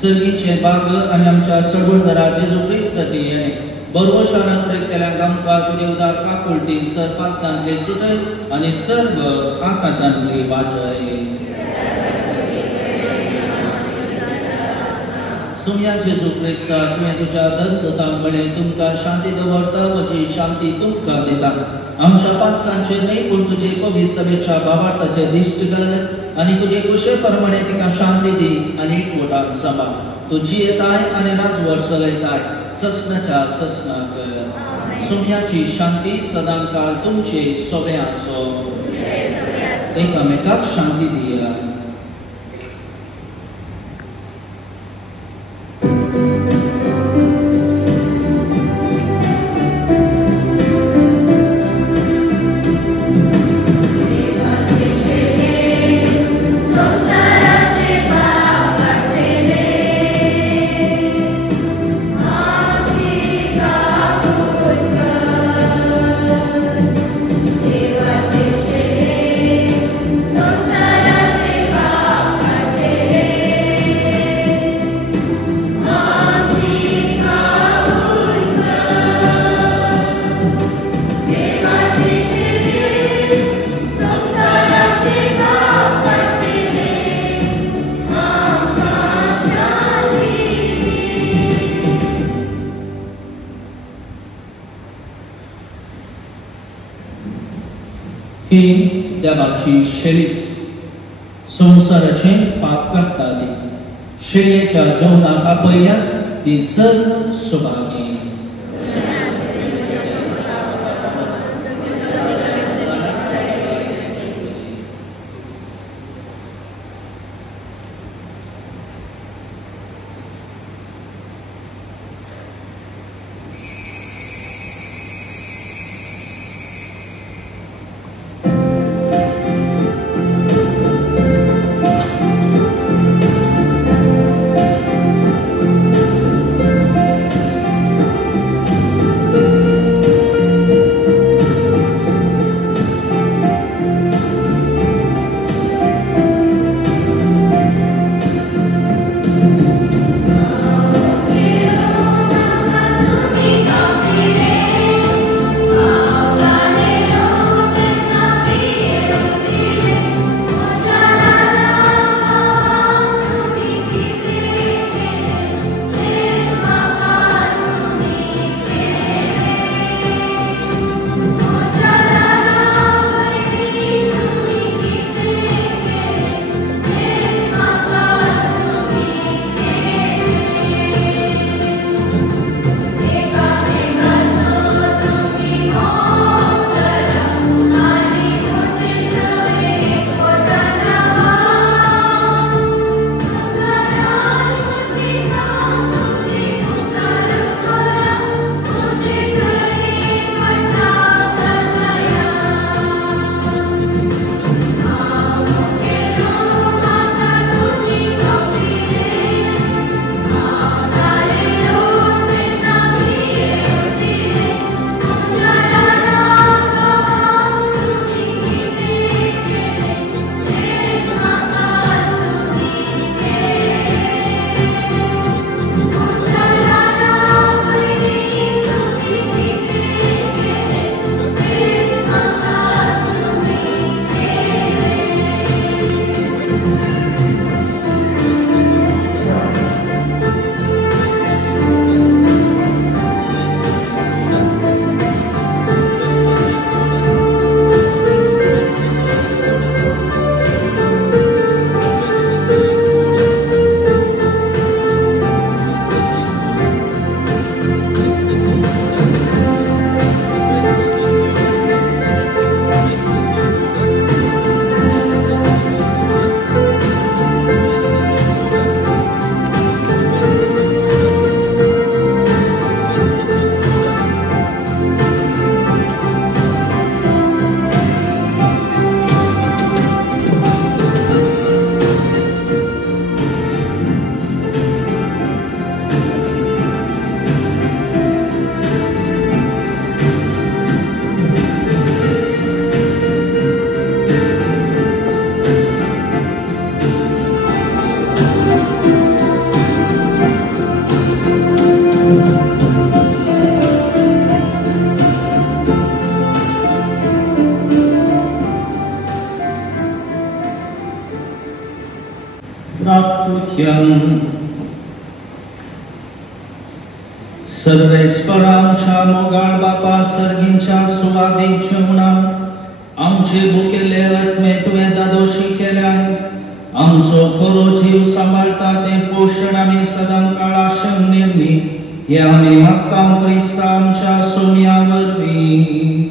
सर्गीचे भाग आनी आमच्या सडवळदरा जेजू क्रिस्ताची येणे बरो शारांत केल्यांक आमकां तुजे उदार काकुळटीन सरपातांतले सुटय आनी सर्व आकांतांतली वाटय. सुम्या जेजू क्रिस्ता तुवें तुज्या दंततांगणे तुमकां शांती दवरता म्हजी शांती तुमकां दिता. आमच्या पातकांचेर न्हय पूण तुजे पवित्र सभेच्या भावार्थाचेर दिश्ट घाल आनी तुजे कुशे प्रमाणे तिका शांती दी आनी एकवटान सांबाळ. तूं जियेताय आनी राजवट चलयताय ससनाच्या ससना कर. सुम्याची शांती सदां काळ तुमचे सोबे आसो. एकामेकाक शांती दियेला. देवाचे शेळे संसाराचे ही देवाची शेळी संसाराचे पाप करता ती शेळयेच्या जेवणाका पयल्या ती सर्व सुभागी सर्वेश्वरांच्या मोगाळ बापा सर्गींच्या सुवादीक जेवणां आमचे भुकेले आत्मे तुवें दादोशी केल्या आमचो खरो जीव सांबाळता ते पोषण आमी सदां काळ आशेन निर्णी हे आमी मागता क्रिस्ता आमच्या सोम्या वरवीं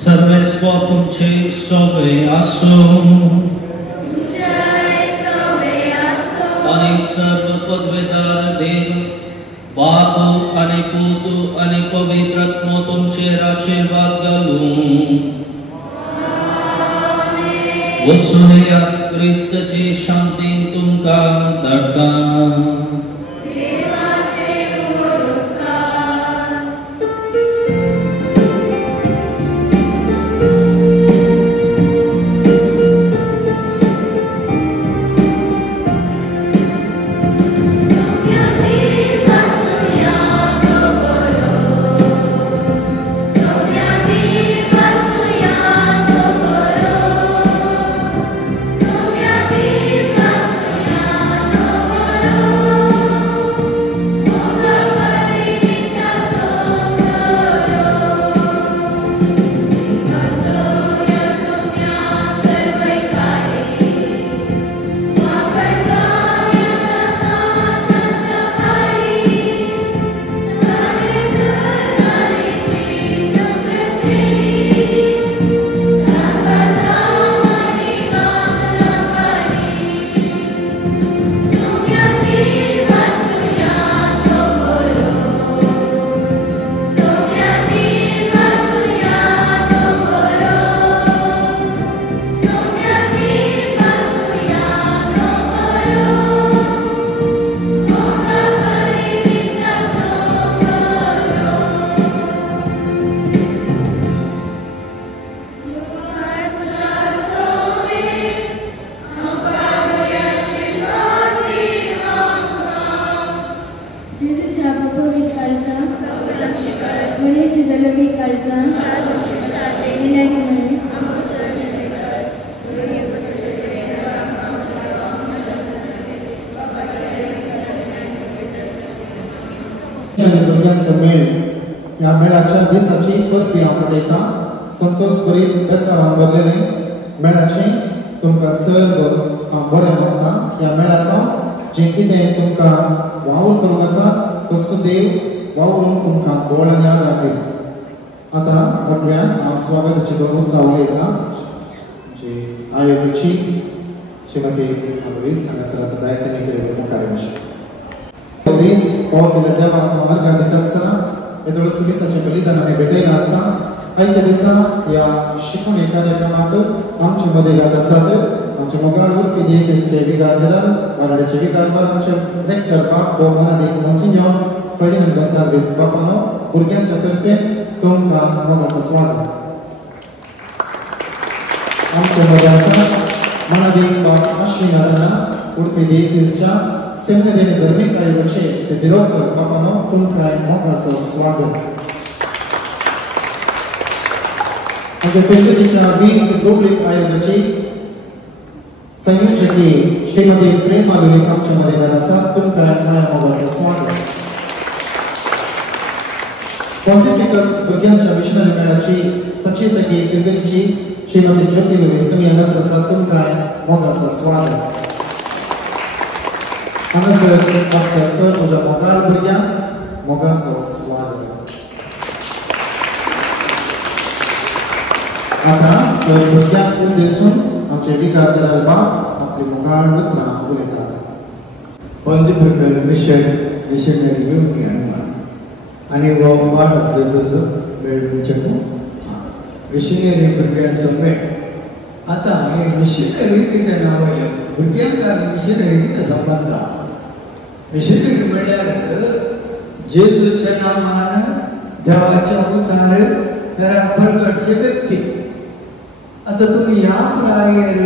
सर्वेस्व तुमचे सोबे आसूं आणि सर्व पदवेदार देव बाप आणि पूत आणि पवित्र आत्मा तुमचेर आशीर्वाद घालूं वसुदेया क्रिस्ताची शांतीन तुमकां धाडटा Oh वचन मेळ ह्या मेळाच्या दिसाची परबी हांव पळयता संतोष भरीत बेसारान भरलेले मेळाचे तुमकां सर्व हांव बरें मागता. ह्या मेळाक जें कितें तुमकां वावर करूंक आसा तसो देव वावरून तुमकां बळ आनी आदार दी. आतां मोठ्यान हांव स्वागताची दोन उतरां उलयतां. आयोगाची श्रीमती अमरीस हांगासर आसा दायित्वानी कडेन मुखार दीस हो केल्या देवाक मार्गां दिता आसतना येदो सुदिसाचें बलिदान आमी भेटयलां आसता. आयच्या दिसा ह्या शिकवणी कार्यक्रमाक आमचे मदें घात आसात आमचे मोगाळ उरपी DSSचे विकार जनरल वाराड्याचे विकार आमचे रेक्टर बाब भोवमानादीक मोन्सिन्योर फर्डिनांड गोन्साल्वीस बापानो भुरग्यांच्या तर्फे तुमकां मोगाचो स्वागत. आमचे मदें आसा मानादीक बाब अश्विन नारायण उडपी DSSच्या सेमिनारी धर्मीक आयोगाचे ते दिरोकर बापानो तुमकां मोगाचो स्वागत. आमच्या फेब्रुवारीच्या 20 पब्लीक आयोगाची संयोजकी श्रीमती प्रेमा लुईस आमच्या मदें घात आसा तुमकां मोगाचो स्वागत. पॉन्टिफिकल भुरग्यांच्या मिशनरी मेळाची सचेतकी फिरगेची श्रीमती ज्योती लुईस तुमी हांगासर आसात तुमकां मोगाचो स्वागत. हांगासर आसच्या सर म्हज्या मोगाळ भुरग्यांक मोगाचो स्वागत. आतां सर भुरग्यांक उद्देशून आमचे विकार जनरल बाब आपली मोगाळ उतरां उलयतात. पॉन्टिफिकल मिशनरी घेवन घेवना आनी हो वाड तुजो वेळ म्हणचेको मिशनरी भुरग्यांचो मेळ. आतां हे मिशनरी कितें नांव आयलें भुरग्यांक आनी मिशनरी कितें संबंद आहा. मिशनरी म्हणल्यार जेजूच्या नांवान देवाचे अवतार घराक प्रगटचे व्यक्ती. आतां तुमी ह्या प्रायर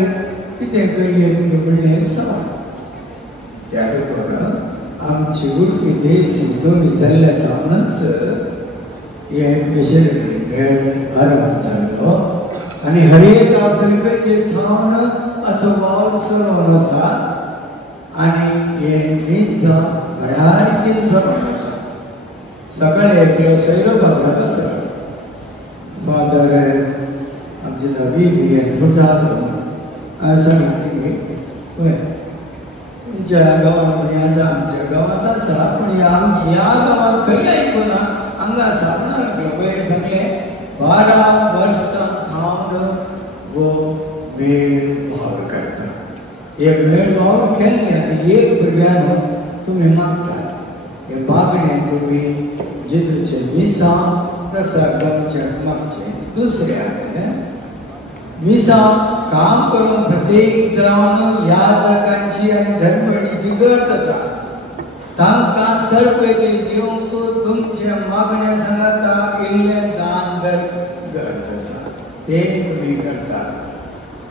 कितें करियर म्हणलें सांग. त्या देखून आमची उडपी देश दोनी जाल्ल्या कारणांच हे मिशनरी मेळ आरंभ जाल्लो आनी हर एक आफ्रिकेचे थावन असो वावर चलोवन आसा आनी हे नीत बऱ्यारीतीन चलोवन आसा. सकाळी एकलो सैरो भागात आसा फादर आमचे नवी बियेन फुटालो हांवें सांगलें पळय तुमच्या गांवांत खंय आसा आमच्या गांवांत आसा पूण ह्या गांवांत खंय आयकुना हांगा आसा म्हणून लागलो पळय सांगलें 12 वर्सां थावन वो मेळ वावर करता. हे मेळ वावर केल्ले आनी एक भुरग्यान तुमी मागतात हे मागणें तुमी जेजूचे मिसां प्रसाद करचें मागचें. दुसऱ्याक मिसां काम करून प्रत्येक जावन ह्या जागांची आनी धर्मणीची गरज आसा तांकां तरपेटी दिवंक तुमचे मागण्या सांगाता इल्लें दान गरज आसा ते तुमी करतात.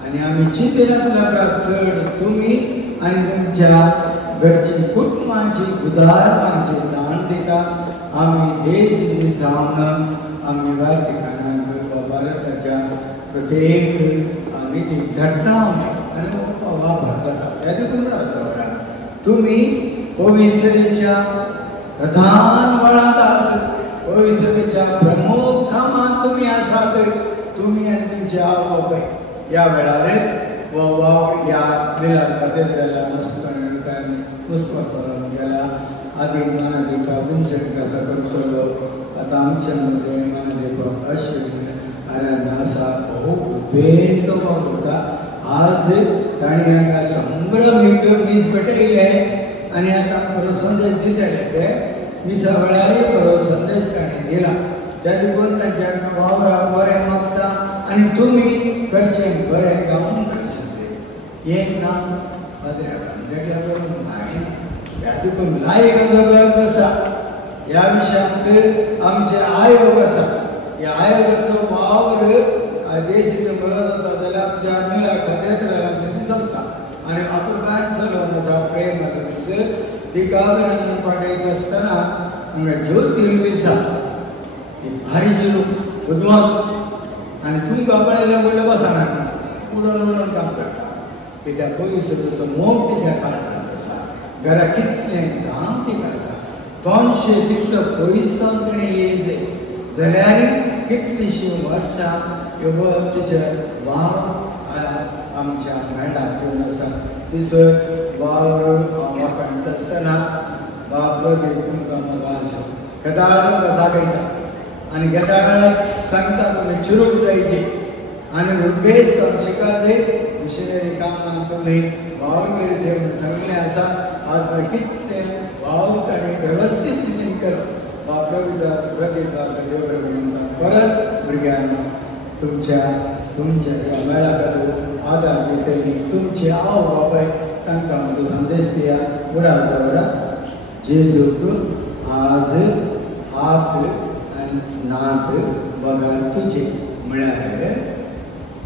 आनी आमी चिंतनाक लागतात चड तुमी आनी तुमच्या घरची कुटुंबाची उदारपणाची दान दितात. आमी देश जावन आमी वाटिकानाक भारताच्या प्रत्येक नितीक धाडटा आनी वापरता. त्या देखून दवरा तुमी पवित्रेच्या प्रधान वळांत आहात. पवित्रेच्या प्रमुख कामांत तुमी आसात. तुमी आनी तुमचे आवय बापूय ह्या वेळार वो वावर ह्या मिलाद कॅथेड्रलान पुस्तकां चलोवन गेला. आदीक मानादीका विन्सेंटाचो करतलो. आतां आमच्या मदें मानादीक अश्विन आराधना आसा. हो उबेर तो वावरता. आज ताणें हांगा संभ्रमीक मीस पेटयले आनी आतां बरो संदेश दितले ते मिसा वेळारय बरो संदेश ताणें दिला. त्या देखून तांच्या वावराक बरें मागता आनी तुमी करचें बरें गावून करचें हें काम पाद्र्याक तेका लागून हांवें त्या देखून लायक गरज आसा. ह्या विशयांत आमचे आयोग आसा. ह्या आयोगाचो वावर देशीचो बरो जाता जाल्यार आमच्या मिळा कॅथेड्रलान थंय चलता आनी अपुरबायन चलोवन आसा प्रेम लुईस. तिका अभिनंदन पाठयता आसतना हांगा ज्योती लुईस आहा. ही भारी चलू बुधवार आनी तुमकां पळयल्या व्हडल्या बसना उडोवन उडोवन काम करता कित्याक पयस तसो मोग तेज्या काळजांत आसा घरा कितलें घाम तिका आसा दोनशे तितलो पयसतावन तिणें येयजे जाल्यार कितलींशीं वर्सां ह्यो तिचे वाव आमच्या मेळाक येवन आसा तिसो वावर वाकणटा आसतना बाबा देव तुमकां मोगा आसूं घेताळ तुमकां जागयता आनी घेताळाक सांगता तुमी चिरूंक जायची आनी उर्बेस शिकाजे मिशनरी कामां तुमी वावरगिरीचे म्हूण सांगलें आसा आज पळय कितलें वावर ताणें वेवस्थीत रितीन केलो बाप्रविदा प्रदीपाक देव म्हणटा परत भुरग्यांना तुमच्या ह्या मेळा खातीर आदार दितली तुमचे आवय बापाय तांकां म्हजो संदेश दिया उडा दवरा जेजूक आज हात आनी नाक बगार तुजे म्हळ्यार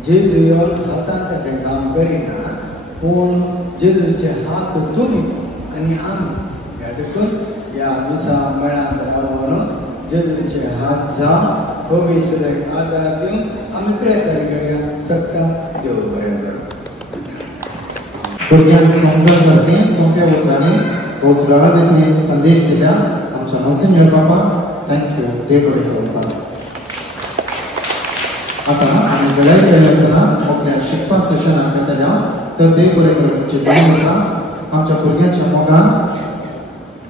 जेजू येवन हातान ताचें काम करिना पूण जेजूचे हात तुमी आनी आमी ह्या देखून ह्या दिसा मेळाक रावन जेजूचे हात जावन भविष्याक आदार दिवन आमी प्रयत्न करुया सगळ्यांक देव बरें करूं भुरग्यांक समजा सारकें सोंप्या उतरांनी हो सुदार रितीन संदेश दिल्या आमच्या मॉन्सिन्योर बाबा थँक्यू देव बरें करूं आतां आमी वेळार गेले आसतना आपल्या शिकपा सेशनाक येतल्या तर देव बरें करूं तुमची बरी उरता आमच्या भुरग्यांच्या मोगान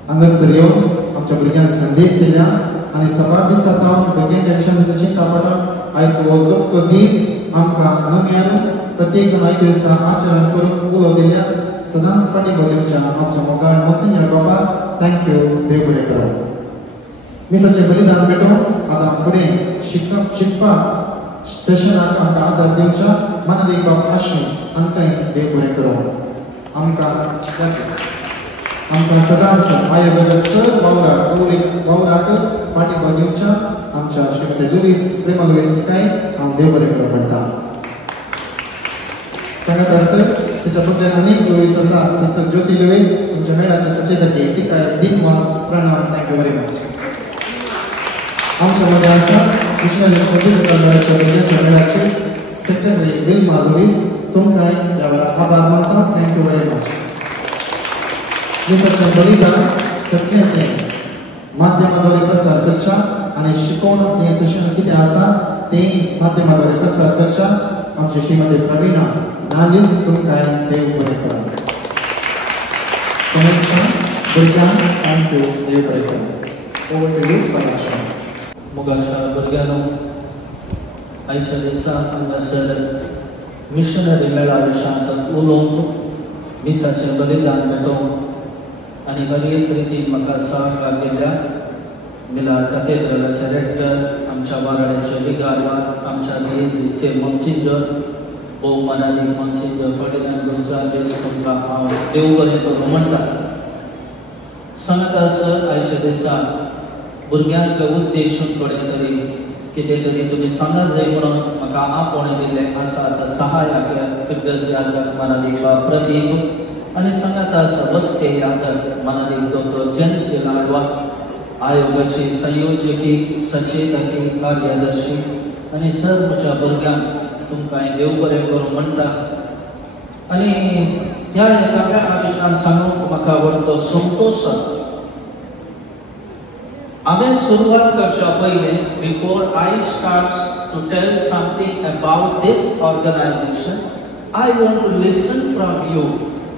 हांगासर येवन आमच्या भुरग्यांक संदेश दिल्या आनी सबार दिसा तावन भुरग्यांच्या विशयान चिंता पडटा आयज हो सोबतो दीस आमकां नव्यान प्रत्येक जण आयचे दिसा आचरण करून उलो दिल्या सदांच पाठिंबो दिवच्या आमच्या मोगाळ मॉन्सिन्योर बाबा थँक्यू देव बरें करूं मिसाचें बलिदान भेटोवन आतां फुडें शिकपाक सेशनाक आमकां आदार दिवच्या मनादेक बाब आशी आमकांय देव बरें करूं आमकां सदांच आयोगाच्या सर वावराक पाठिंबो दिवच्या आमच्या श्रीमती लुईस प्रेमा लुईस तिकाय हांव देव बरें करूं म्हणटा सांगात आसत तिच्या पगल्यान अनेक लुईस आसा तितून ज्योती लुईस तुमच्या मेळाचे सचेतकी तिकाय दिनवास प्रणाम थँक्यू वेरी मच आमच्या मध्ये आसा मिशनरी पदवीधर मेळाच्या मेळाचे सेक्रेटरी विल्मा लुईस तुमकांय ह्या वेळार आभार मानता थँक्यू वेरी मच मिसाचें बलिदान सगळें माध्यमाद्वारे प्रसार करच्या आनी शिकोवन हें सेशन कितें आसा तें माध्यमाद्वारे प्रसार करच्या आमची श्रीमती प्रवीणा नालीस तुमकांय देव बरें करूं समजता भुरग्यांक थँक्यू देव बरें करूं ओवर टू यू फॉर मोगाच्या भुरग्यांनो आयच्या दिसा हांगासर मिशनरी मेळा विशयांत उलोवंक मिसाचें बलिदान भेटोवंक आनी बरी एक रितीन म्हाका सहकार दिल्या मिलार कॅथेड्रलाचे रेक्टर आमच्या वाराड्याचे विगारवार आमच्या देशचे मॉन्सिन्योर भोव मनाली मॉन्सिन्योर फर्डिनांड गोंजालेस तुमकां हांव देव बरें करूं म्हणटा सांगता सर आयच्या दिसा भुरग्यांक उद्देशून थोडे तरी कितें तरी तुमी सांगा जाय म्हणून म्हाका आपोवणें दिल्लें आसा आतां सहाय्यक फिर्दौस याजक मनाली प्रदीप आनी सांगात आसा बस्ते याजक मनाली दोतोर जेन्सी लाडवा आयोगाची संयोजकी सचेतकी कार्यदर्शी आनी सर म्हज्या भुरग्यांक तुमकां देव बरें करूं म्हणटा आनी ह्या एका विशयान सांगूंक म्हाका आवडतो संतोश हांवें सुरवात करच्या पयलें before I start to tell something about this organisation I want to listen from you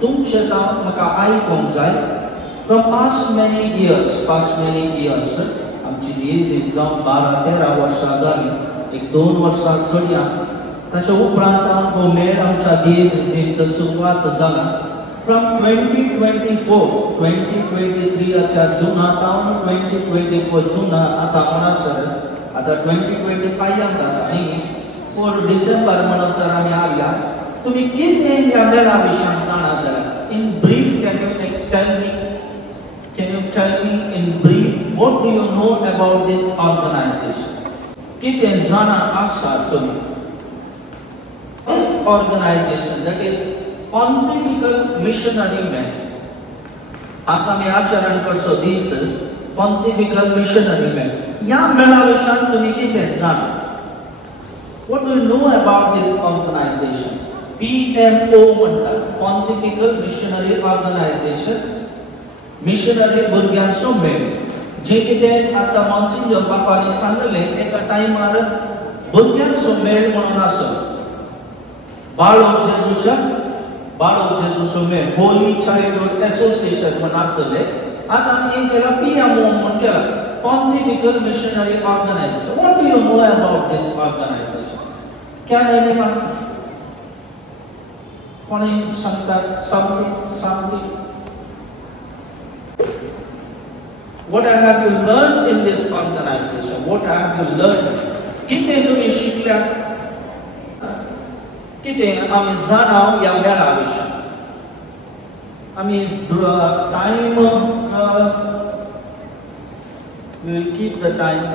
तुमचे नांव म्हाका आयकूंक जाय फ्रॉम पास्ट मेनी इयर्स आमची एज जावन 12-13 वर्सां जाली एक 2 वर्सां चडया ताच्या उपरांत हो मेळ आमच्या देश सुरवात जाला फ्रॉम 2023 जुनांत 2024 जुना आतां म्हणसर आतां 2025 आसा न्ही पूण डिसेंबर म्हणसर आमी आयल्या तुमी कितें ह्या मेळा विशयान जाणा जाल्यार in brief can you tell me in brief what do you know about this organisation कितें जाणा आसा तुमी this organisation that is Pontifical Missionary Men आज आमी आचरण करचो दीस Pontifical Missionary Men ह्या मेळा विशयान तुमी कितें जाणा What do you know about this organization? PMO म्हणतात, Pontifical Missionary Organization, मिशनरी भुरग्यांचो मेळ. जे कितें आतां मॉन्सिंजर बापानी सांगलें एका टायमार भुरग्यांचो मेळ म्हणून आसलो. बाळो जेजूचो मेळ, होली चायल्डहूड एसोसिएशन म्हणून आसलें. आतां हें केलां PMO म्हणून केलां, Pontifical Missionary Organization. What do you know about this organization? क्या anyone? कोणी सांगतात? something. What have you learned in this organization? What have you learned? कितें तुमी शिकल्या? कितें आमी जाणाव ह्या मेळा विशीं? आमी time we'll keep the time.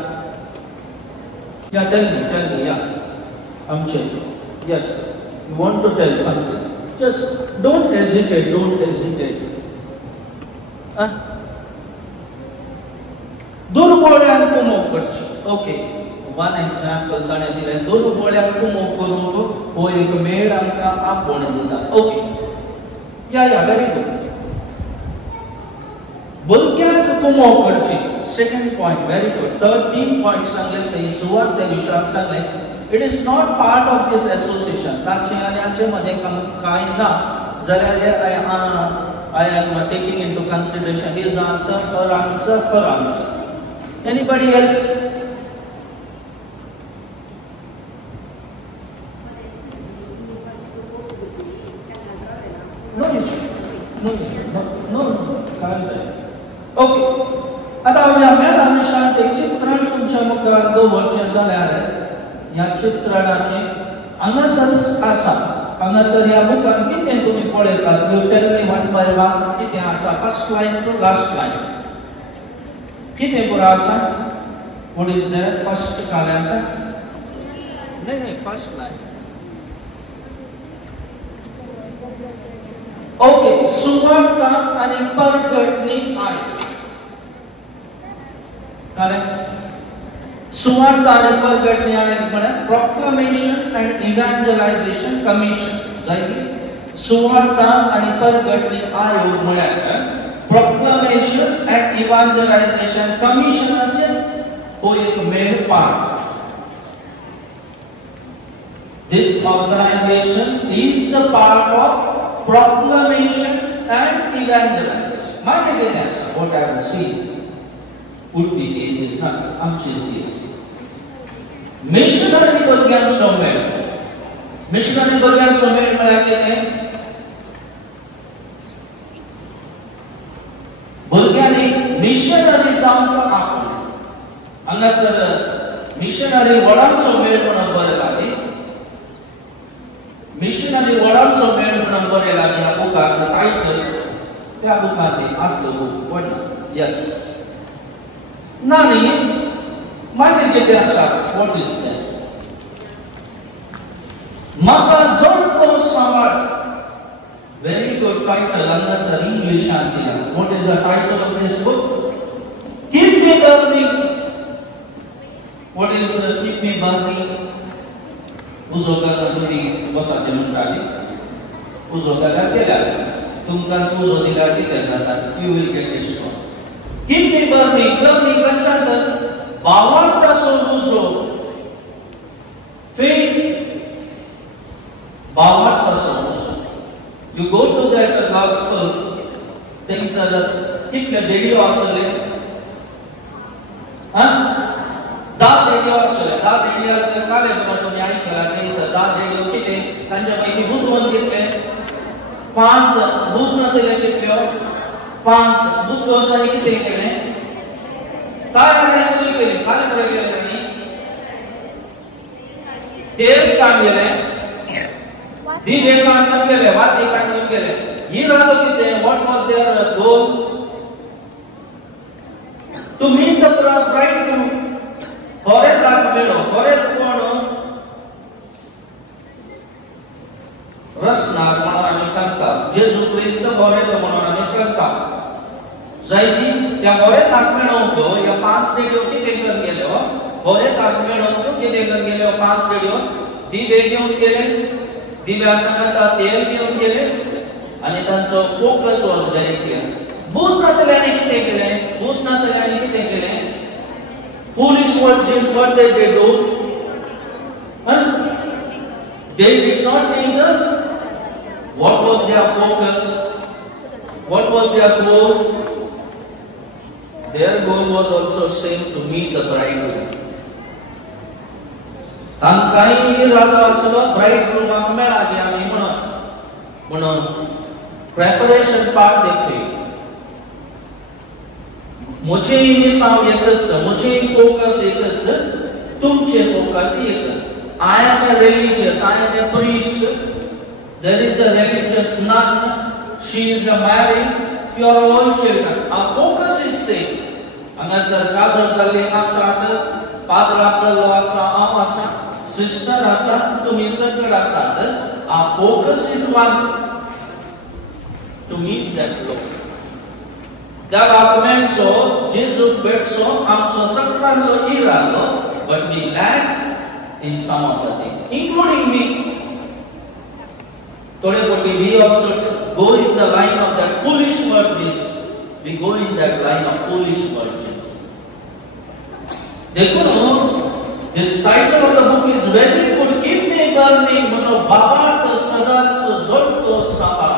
Yeah, tell me, yeah. Amche. Yes, you want to tell something. Just don't hesitate. दुर्बळ्यांक कुमो करची. Okay, one example ताणें दिलें. दुर्बळ्यांक कुमो करूंक हो एक मेळ आमकां आपोण दिता. Okay. Yeah, very good. भुरग्यांक कुमो करची. Second point, very good. 13 point सांगले थंय सुवात त्या विशयाक सांगले. It is not part of this association. ताचे आनी हाचे मध्ये कांय ना. जाल्यार I am taking into consideration his answer, her answer. Anybody else? No. Okay. आता आमी शांत एक चित्रण तुमच्या मुखार दवरचें जाल्यार ह्या चित्रणाचे हांगासरच आसा. हांगासर ह्या बुकान कितें तुमी पळयतात? You tell me one by one कितें आसा. First line to last line कितें बरो आसा? What is there? फर्स्ट काय आसा? नाही फर्स्ट लायन. ओके, सुवार्ता आनी परगटणी आय. करेक्ट. सुवार्ता आनी परगटणी आय म्हळ्यार प्रोक्लेमेशन एंड इवँजलायझेशन कमिशन. जायती सुवार्ता आनी परगटणी आयोग म्हळ्यार प्रोक्लेमेशन एंड इवँजलायझेशन कमिशन असे हो एक मेळ part. This organization is the part of proclamation and evangelization. माझे कितें आसा? What I have seen would be this is not आमचीच this. मिशनरी भुरग्यांचो मेळ. मिशनरी भुरग्यांचो मेळ म्हळ्यार कितें? भुरग्यांनी मिशनरी जावंक आपले. हांगासर मिशनरी वडांचो मेळ म्हणून बरयला. मिशनरी वडांचो मेळ म्हणून बरयला ह्या बुकाक टायटल. त्या बुकांत आतलो बूक वड. यस. ना न्ही मागीर कितें आसा? What is that? म्हाका जोडतो सांबाळ. Very good title. हांगासर इंग्लिशान दिला. What is the title of this book? Keep me burning. What is keep me burning? उजो घालून तुमी बसाचे म्हणटाली. उजो घाल्यार केल्यार तुमकां उजो दिल्यार कितें जाता? You will get destroyed. Keep me burning. Burning खंयच्यान तर भावार्थाचो उजो. फेथ भावार्थाचो उजो. You go to that gospel. थंयसर कितले देडयो आसले? 10 देडयो आसले. 10 देडयो काले म्हणून तुमी आयकला. थंयसर 10 देडयो कितें? तांच्या पैकी बुधवन कितले? 5 बुधन दिले कितल्यो? 5 बुधवंतांनी कितें केलें? काय केली? काले कडेन गेले तांणी देव काडलेले. दिवे काडून गेले. वाती काडून गेले. ही रालो कितें? What was their goal? To meet the bridegroom. खरेंच मेळो. खरेंच कोण? रसनार म्हणून आमी सांगता. जेजू क्रिस्त खरेंच म्हणून आमी सांगता. जायती त्या खरेंच मेळोवंक ह्या 5 देडयो कितें करून गेल्यो? खरेंच मेळोवंक कितें करून गेल्यो? 5 देडयो दिवे घेऊन गेले, दिव्या सांगता तेल घेऊन गेले आणि त्यांचा फोकस वॉज व्हेरी क्लियर. भूतनाथल्याने किती केले? भूतनाथल्याने किती केले? Foolish virgins, what did they do? They did not either. What was their focus? What was their goal? Their goal was also same, to meet the bridegroom. तांकांय राधा सगळं ब्राइडग्रूमाक मेळाचे आमी म्हणून preparation part देखील मुझे मिसाव एकच, मुझे फोकस एकच, तुमचे फोकस एकच. I am a religious, I am a priest. There is a religious nun. She is a married. You are all children. Our focus is same. Angasar kasar zalle asat, padra zallo asa, am asa, sister asa, tumi sagad asat. Our focus is one, to meet that Lord. That argument so Jesus verso amso sakranso iralo, but we lack in some of the things, including me. Today, what we also go in the line of that foolish virgin. We go in that line of foolish virgins. This title of the book is very good. Keep me burning. Baba ta sadan sa zolto saba.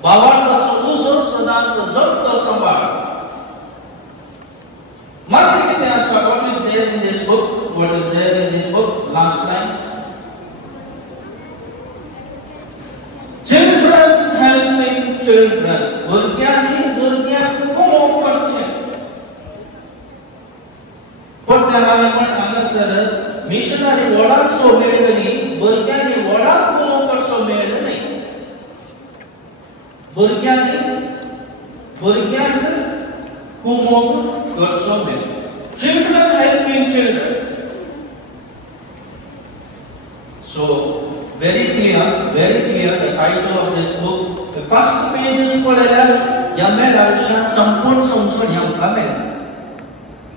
Baba ta uzor sadan sa zolto saba. What is there in this book? What is there in this book? Last line. Children helping children. Burgyani burgyan komo karche. But then I am sir missionary वडा सो मेळनी burgyani वडा komo करसो मेळ नाही. burgyan komo करसो मेळ. Children helping children. So very clear the title of this book. The first page is called as Yamel Arshan Sampun Samson Yamkamel.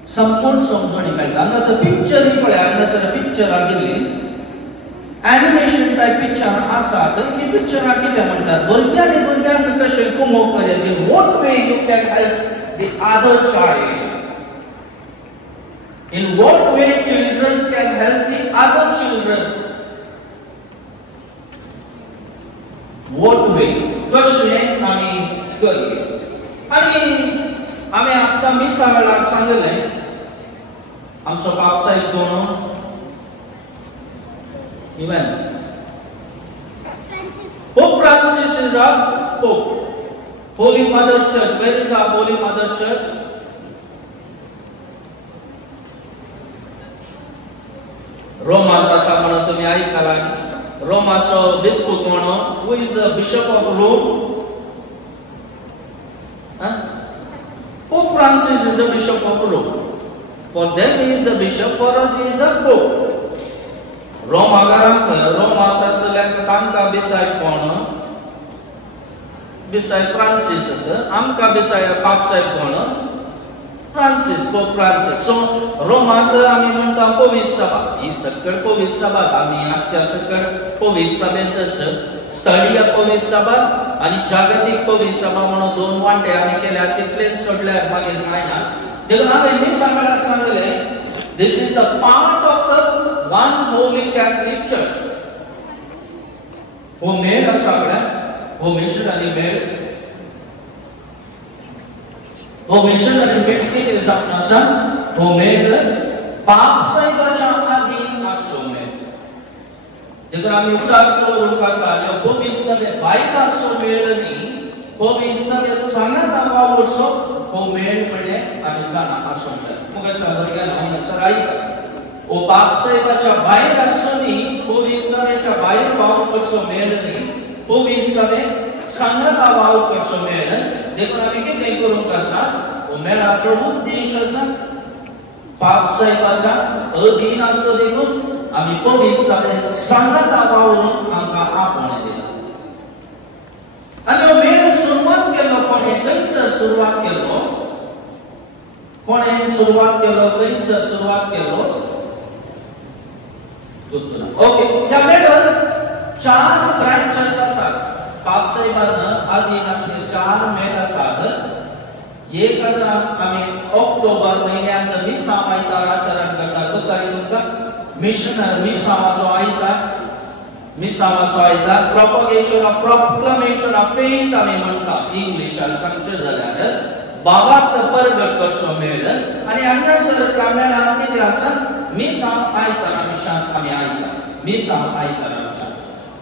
Sampun Samson Yamel. Anga sa picture ही पडे anga sa picture आगिली. Animation type picture asa तर की picture आगी त्या म्हणतात. burgyan कशे कोमो करे. In what way you can help the other child? In what way children can help the other children? What way? कशे आम्ही करूया. आणि आम्ही आता मिसाळला सांगले आमचो पावसाळी कोण even Pope Francis is our Pope. Holy Mother Church. Where is our Holy Mother Church? Roma तसा म्हणून तुम्ही ऐकाला. Roma's bishop who is the Bishop of Rome? Pope Francis is the Bishop of Rome. For them he is the Bishop, for us he is the Pope. Rome तसल्या तांका बिसाय कोण? बिसाय Francis. आमका बिसाय पापसाय कोण? Francis, Pope Francis. So रोमात आम्ही म्हणता पवित्र सभा. ही सकळ पवित्र सभा आम्ही आजच्या सकळ पवित्र सभेतच स्थळीय पवित्र सभा आणि जागतिक पवित्र सभा म्हणून दोन वांटे आम्ही केल्या. तितलेच सोडल्या मागे काय ना. देखून आम्ही मी सांगले this is the part of the one holy Catholic Church. हो मेळ असा हो मिशनरी मेळ. हो मिशनरी व्यक्ती के साथ हो मेळ पापसायकाच्या अधीन असो मेळ. देखून आम्ही उदास करून कसा पवित्र सभे बायका असो मेळ नाही. पवित्र सभे सांगत आवावसो हो मेळ म्हणजे आम्ही जाणा असो मेळ. मुगाच्या वर्गाला सराई ओ पापसायकाच्या बाहेर असो नाही. पवित्र सभेच्या बाहेर वाव कसो मेळ नाही. पवित्र सभे सांगत आवाव कसो मेळ. देखून आम्ही किती करून कसा मेळा असो उद्देश असा पापसायकाच्या अधीन असो. देखून आम्ही पवित्र सभे सांगत आवावरून आमका आपण दिला. आणि मेळ सुरुवात केलो कोणे कैसर सुरुवात केलो. कोणे सुरुवात केलो कैसर सुरुवात केलो. गुर्तुना ओके ह्या मेडल 4 ब्रांचेस आसात पापसाहेबान आदी असले 4 मेड आसात एक आसा आमी ऑक्टोबर म्हयन्यांत मिसा आयतार आचरण करता तुका तुमकां मिशनर मिसावाचो आयतार propagation of proclamation of faith आमी म्हणटा इंग्लिशान सांगचे जाल्यार बाबाक परगट करचो मेळ आनी हांगासर त्या मेळान कितें आसा मिसा आयतार आमी आयता मिसा आयतार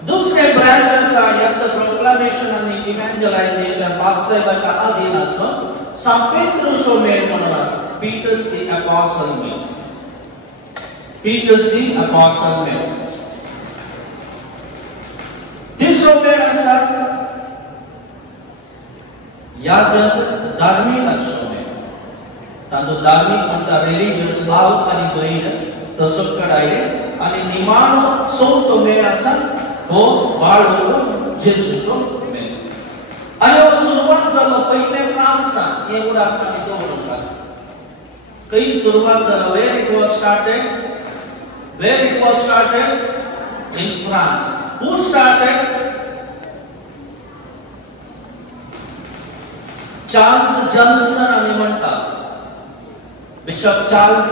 दुसरे ब्रांच आसा ह्यात प्रोक्लेमेशन आनी इव्हँजलायझेशन पापसाहेबाच्या अधीन आसा सांत पेत्रुसो मेळ म्हणून आसा पीटर्स दी अपोस्टल मेळ पीटर्स दी अपोस्टल मेळ तिसरो मेळ आसा याजक धार्मिक आसचो मेळ तातूंत धार्मिक म्हणटा रिलिजियस भाव आनी भयण तसो कडायले आनी निमाणो चवथो मेळ आसा हो बाळगो जेसूचो मेळ आनी हो सुरवात जालो पयले फ्रांसांत हे उडासांनी दवरूंक आसा खंय सुरवात जालो where it was started in France who started Charles Johnson आमी म्हणटा बिशप चार्ल्स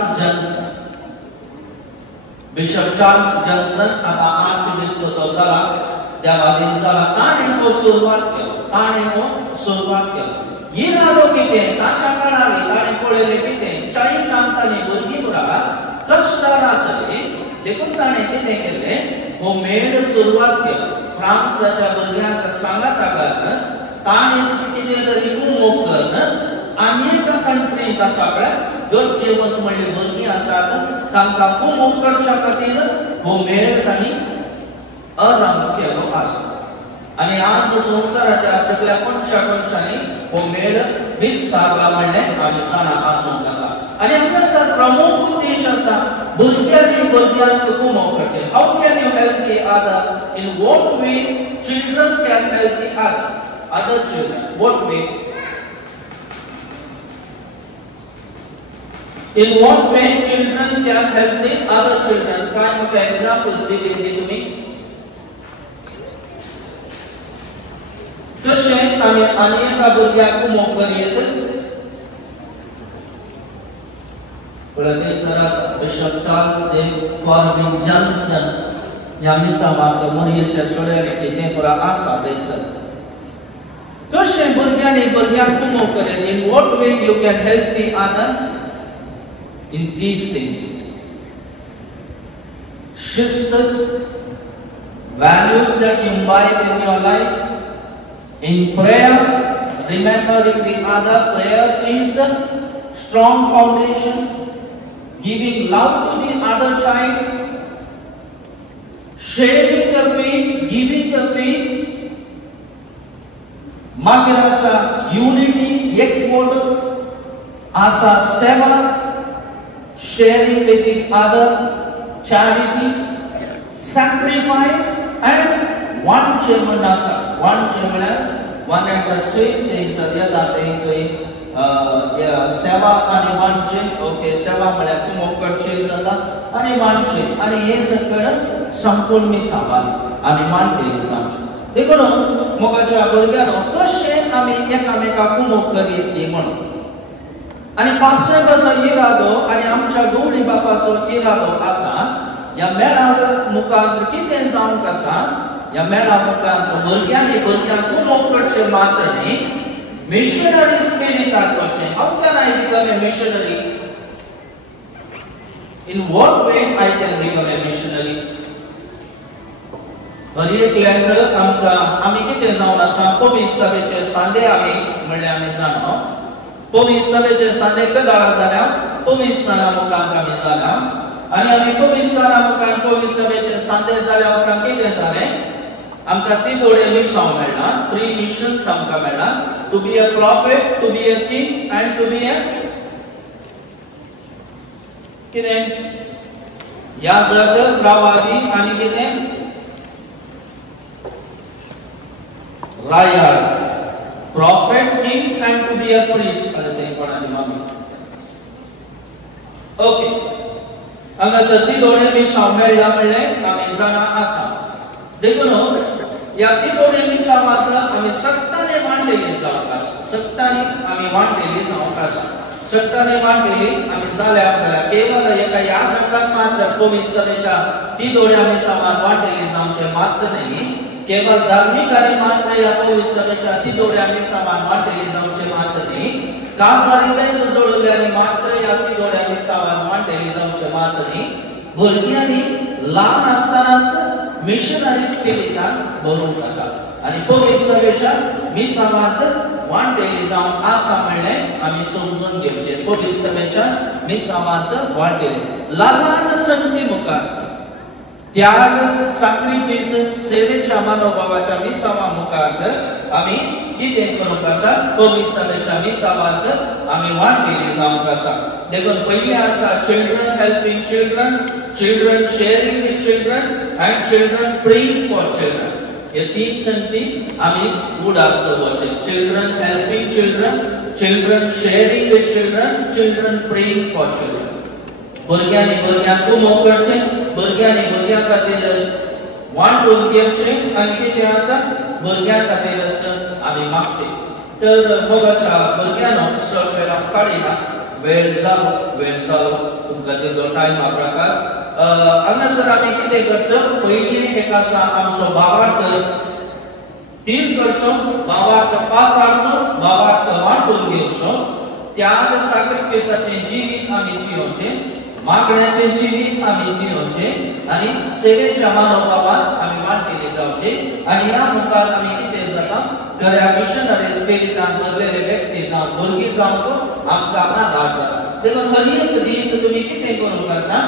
जॉन्सन आता आर्चबिशप तो जाला त्या वादीन जाला ताणें हो सुरवात केलो ही जालो कितें ताच्या काळार ताणें पळयलें कितें चाय प्रांतांनी भुरगीं पुरा कश्टार आसली देखून ताणें कितें केलें हो मेळ सुरवात केलो फ्रांसाच्या भुरग्यांक सांगत आकार ताणें कितें तरी मोग करून आनी एका कंट्रींत आसा पळय गरजेवंत म्हणली भुरगीं आसात तांकां मोग करच्या खातीर हो मेळ तांणी आरंभ केलो आसा आनी आज संवसाराच्या सगळ्या कोणशांनी हो मेळ विस्तारला म्हणलें आमी जाणा आसूंक आसा आनी हांगासर प्रमुख उद्देश आसा भुरग्यांक मोग करचे how can you help the other in what way children can help the other children what way in what way children can help the other children काय मोठे examples दिले तुम्ही कशे आमी अनेक भुरग्यांक मोग करीत प्रदेशात बिशप चार्ल्स दे फॉर्बिंग जॉन्सन या मिसावाक मोरियेच्या सोळ्याचे ते पुरा आसा देसर कशे भुरग्यांक मोग करेन in what way you can help the other in these things शिस्त values that you imbibe in your life in prayer remembering the other prayer is the strong foundation giving love to the other child sharing the faith giving the faith मागीर आसा unity एकवट आसा सेवा sharing with the other charity sacrifice and वांचे म्हण आसा वांचे म्हळ्यार one and the same things येता ते सेवा आनी वांचे ओके सेवा म्हळ्यार तूं मोग करचें जाता आनी वांचे आनी हे सगळें संपूर्ण मिसावान आमी मानते आमचे देखून मोगाच्या भुरग्यांनो कशे आमी एकामेकाक मोग करीत म्हणून आनी पापसाहेबाचो इरादो आनी आमच्या गवळी बापाचो इरादो आसा ह्या मेळा मुखार कितें जावंक आसा ह्या मेळा मुखार भुरग्यांक मोग करचें मात्र न्ही मिशनरी स्पिरिटान करचें how can I become a missionary in what way I can become a missionary हर एक लँड आमी कितें जावन आसा पवित्र सभेचे सांदे आमी म्हणल्यार आमी जाणो पवित्र सभेचे सांदे कदाळ जाल्या पवित्र स्नाना मुखार आमी जाल्या आनी आमी पवित्र स्नाना मुखार पवित्र सभेचे सांदे जाल्या उपरांत कितें जालें आमकां ती दोळे मिसांव मेळ्ळा 3 मिशन्स आमकां मेळ्ळा to be a prophet to be a king and to be a कितें याजक प्रवादी आनी कितें Royal, prophet, king, and to be a priest. Okay. हांगासर ती दोडे मिसांव मेळ्ळा म्हणलें आमी जाणा आसा देखून ह्या ती दोडे मिसांवांत आमी सक्ताने वांटेली जावंक आसा सक्तांनी आमी वांटेली जावंक आसा सक्ताने वांटेली आमी जाल्यार केवळ एका ह्या संघात मात्र पवित्र सभेच्या ती दोड्या मिसांवांत वांटेली जावचे मात्र न्ही केवळ धार्मिकांनी मात्र ह्या पवित्र सभेच्या ती दोड्या मिसांवांत वांटेली जावचे मात्र न्ही काजारी पैसे जोडल्याने मात्र ह्या ती दोड्या मिसांवांत वांटेली जावचे मात्र न्ही भुरग्यांनी ल्हान आसतनाच मिशनरी स्पिरिटान भरूंक आसा आनी पवित्र सभेच्या मिसांवांत वांटेली जावंक आसा म्हणलें आमी समजून घेवचे पवित्र सभेच्या मिसांवांत वांटेली ल्हान संगती मुखार त्याग सॅक्रिफाइस सेवेच्या मनोभावाच्या मिसांवा मुखार आमी कितें करूंक आसा पवित्र सभेच्या मिसांवांत आमी वांटेली जावंक आसा देखून पयलें आसा children helping children children sharing with children and children praying for children हे तीन संगती आमी उडास दवरचे children helping children children sharing with children children praying for children भुरग्यांनी भुरग्यांक उमोव करचें भुरग्यांनी भुरग्यां खातीर वांटून घेवचें आनी कितें आसा भुरग्यां खातीर आमी मागचें तर मोगाच्या भुरग्यांनो चड वेळ काडिना वेळ जालो तुमकां दिल्लो टायमा प्रकार हांगासर आमी कितें करचो पयलीं एक आसा आमचो भावार्थ तीन करचो भावार्थ पास हाडचो भावार्थ वांटून घेवचो त्याग सॅक्रिफाइसाचें जिवीत आमी जियोवचें मागण्याचें जिवीत आमी जियोवचें आनी सेवेच्या मनोभावान आमी वांटेली जावचे आनी ह्या मुखार आमी कितें जाता खऱ्या मिशनरी स्पिरिटान भरलेले व्यक्ती जावं भुरगीं जावंक आमकां आदार जाता देखून हर एक दीस तुमी कितें करूंक आसा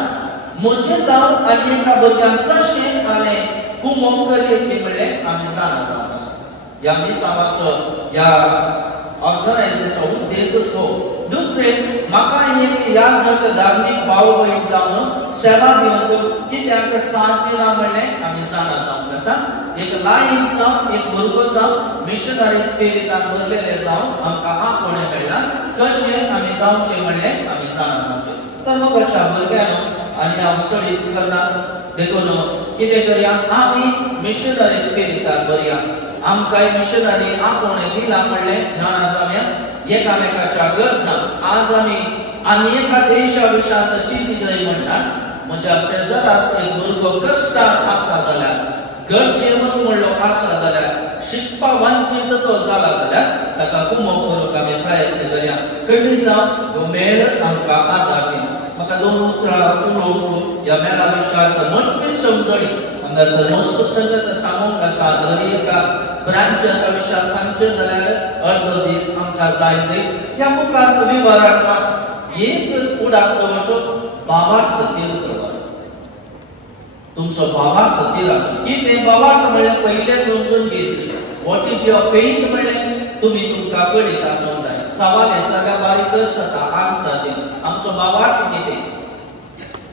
म्हजें गांव आनी एका भुरग्यांक कशें हांवें कुमोव करीत ती म्हणलें आमी जाणा जावंक आसा ह्या मिसांवाचो ह्या ऑर्गनायझेशनाचो उद्देश हो दुसरें म्हाका एक ह्या जग धार्मीक भाव भयण जावन सेवा दिवंक कित्याक साथ दिना म्हणलें आमी जाणा जावंक आसा एक लायक जावन एक भुरगो जावन मिशनरी स्पिरिटान भरलेले जावन आमकां आपणे मेळ्ळा कशें आमी जावचें म्हणलें आमी जाणा जावचें तर मोगाच्या भुरग्यांनो आनी हांव सडीत करना देखून कितें करया आमी मिशनरी स्पिरिटान भरया आमकां मिशनरी आपणे दिला म्हणलें जाणा जावया एकामेकाच्या गरजांक आज आमी एका देशा विशांत चिंती जाय म्हणटा म्हज्या शेजाराक एक भुरगो कश्टांत आसा जाल्यार गरजेवंत म्हणलो आसा जाल्यार शिकपा वंचीत तो जाला जाल्यार ताका कुमोव करूंक आमी प्रयत्न करया खंडीत जावन हो मेळ आमकां आदार दी म्हाका दोन उतरां उलोवंक ह्या मेळा विशयांत मनपी समजणी हांगासर मस्त संगत सांगूंक आसा दर एका ब्रांच आसा विशयांत सांगचें जाल्यार अर्दो दीस आमकां जाय ह्या मुखार विवरण आसा एकच उडास दवरचो भावार्थ तीर्थ दवरचो तुमचो भावार्थ तीर आसा कितें भावार्थ म्हणल्यार पयलें समजून घेवचें वॉट इज युअर फेथ म्हणलें तुमी तुमकां कळीत आसूंक जाय सवाल हे सगळ्या बारीकच जाता आन्सर दी आमचो भावार्थ कितें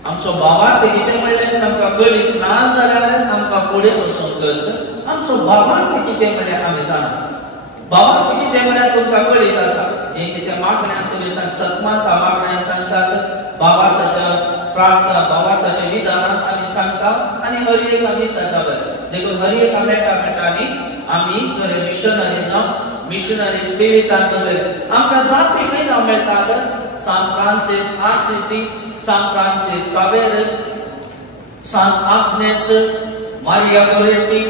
आमचो भावार्थ कितें म्हणलें आमकां कळीत ना जाल्यार आमकां फुडें वचूंक गरज आमचो भावार्थ कितें म्हणल्यार आमी जाणा भावार्थ कितें म्हणल्यार तुमकां कळीत आसा जें कितें मागण्यांत तुमी सत्मांता मागण्यांत सांगतात भावार्थाच्या प्रार्थना भावार्थाच्या विधानांत आमी सांगता आनी हर एक आमी सांगता देखून हर एक मेटांनी आमी खरे मिशनरी जावन मिशनरी स्पिरिटान भरले आमकां जापी खंय जावं मेळटात San Francis Assisi San Francis Xavier San Agnes Maria Goretti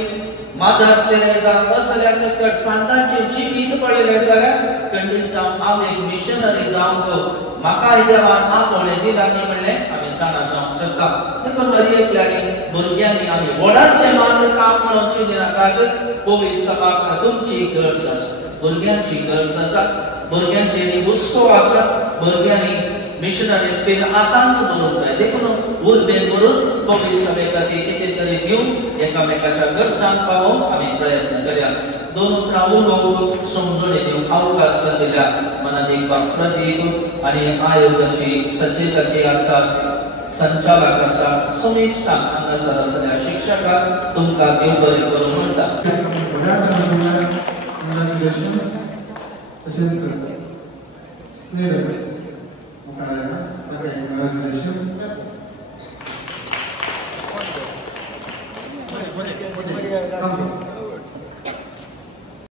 Mother Teresa असल्या सकट संतांचे जिवीत पळयलें जाल्यार खंडीत जावन हांव एक मिशनरी जावंक म्हाका देवान आपणे दिला न्ही म्हणलें आमी जाणा जावंक शकता देखून हर एकल्यानी भुरग्यांनी आमी व्हडाचें मात्र काम म्हणून चिंतनाकात पवित्र सभाक तुमची गरज आसा भुरग्यांची गरज आसा भुरग्यांचे उत्सव आसा भुरग्यांनी मिशनरी स्पिरिट आतांच बरोवंक जाय देखून उर्बेन बरोवन पवित्र सभे खातीर कितें तरी दिवन एकामेकाच्या गरजांक पावोवंक आमी प्रयत्न करया दोन उतरां उलोवंक समजणी दिवंक अवकाश दिल्या मनादेव प्रदीप आनी आयोगाची सचेतकी आसा संचालक आसा समिश्टान हांगासर आसल्या शिक्षकाक तुमकां देव बरें करूं म्हणटा तशेंच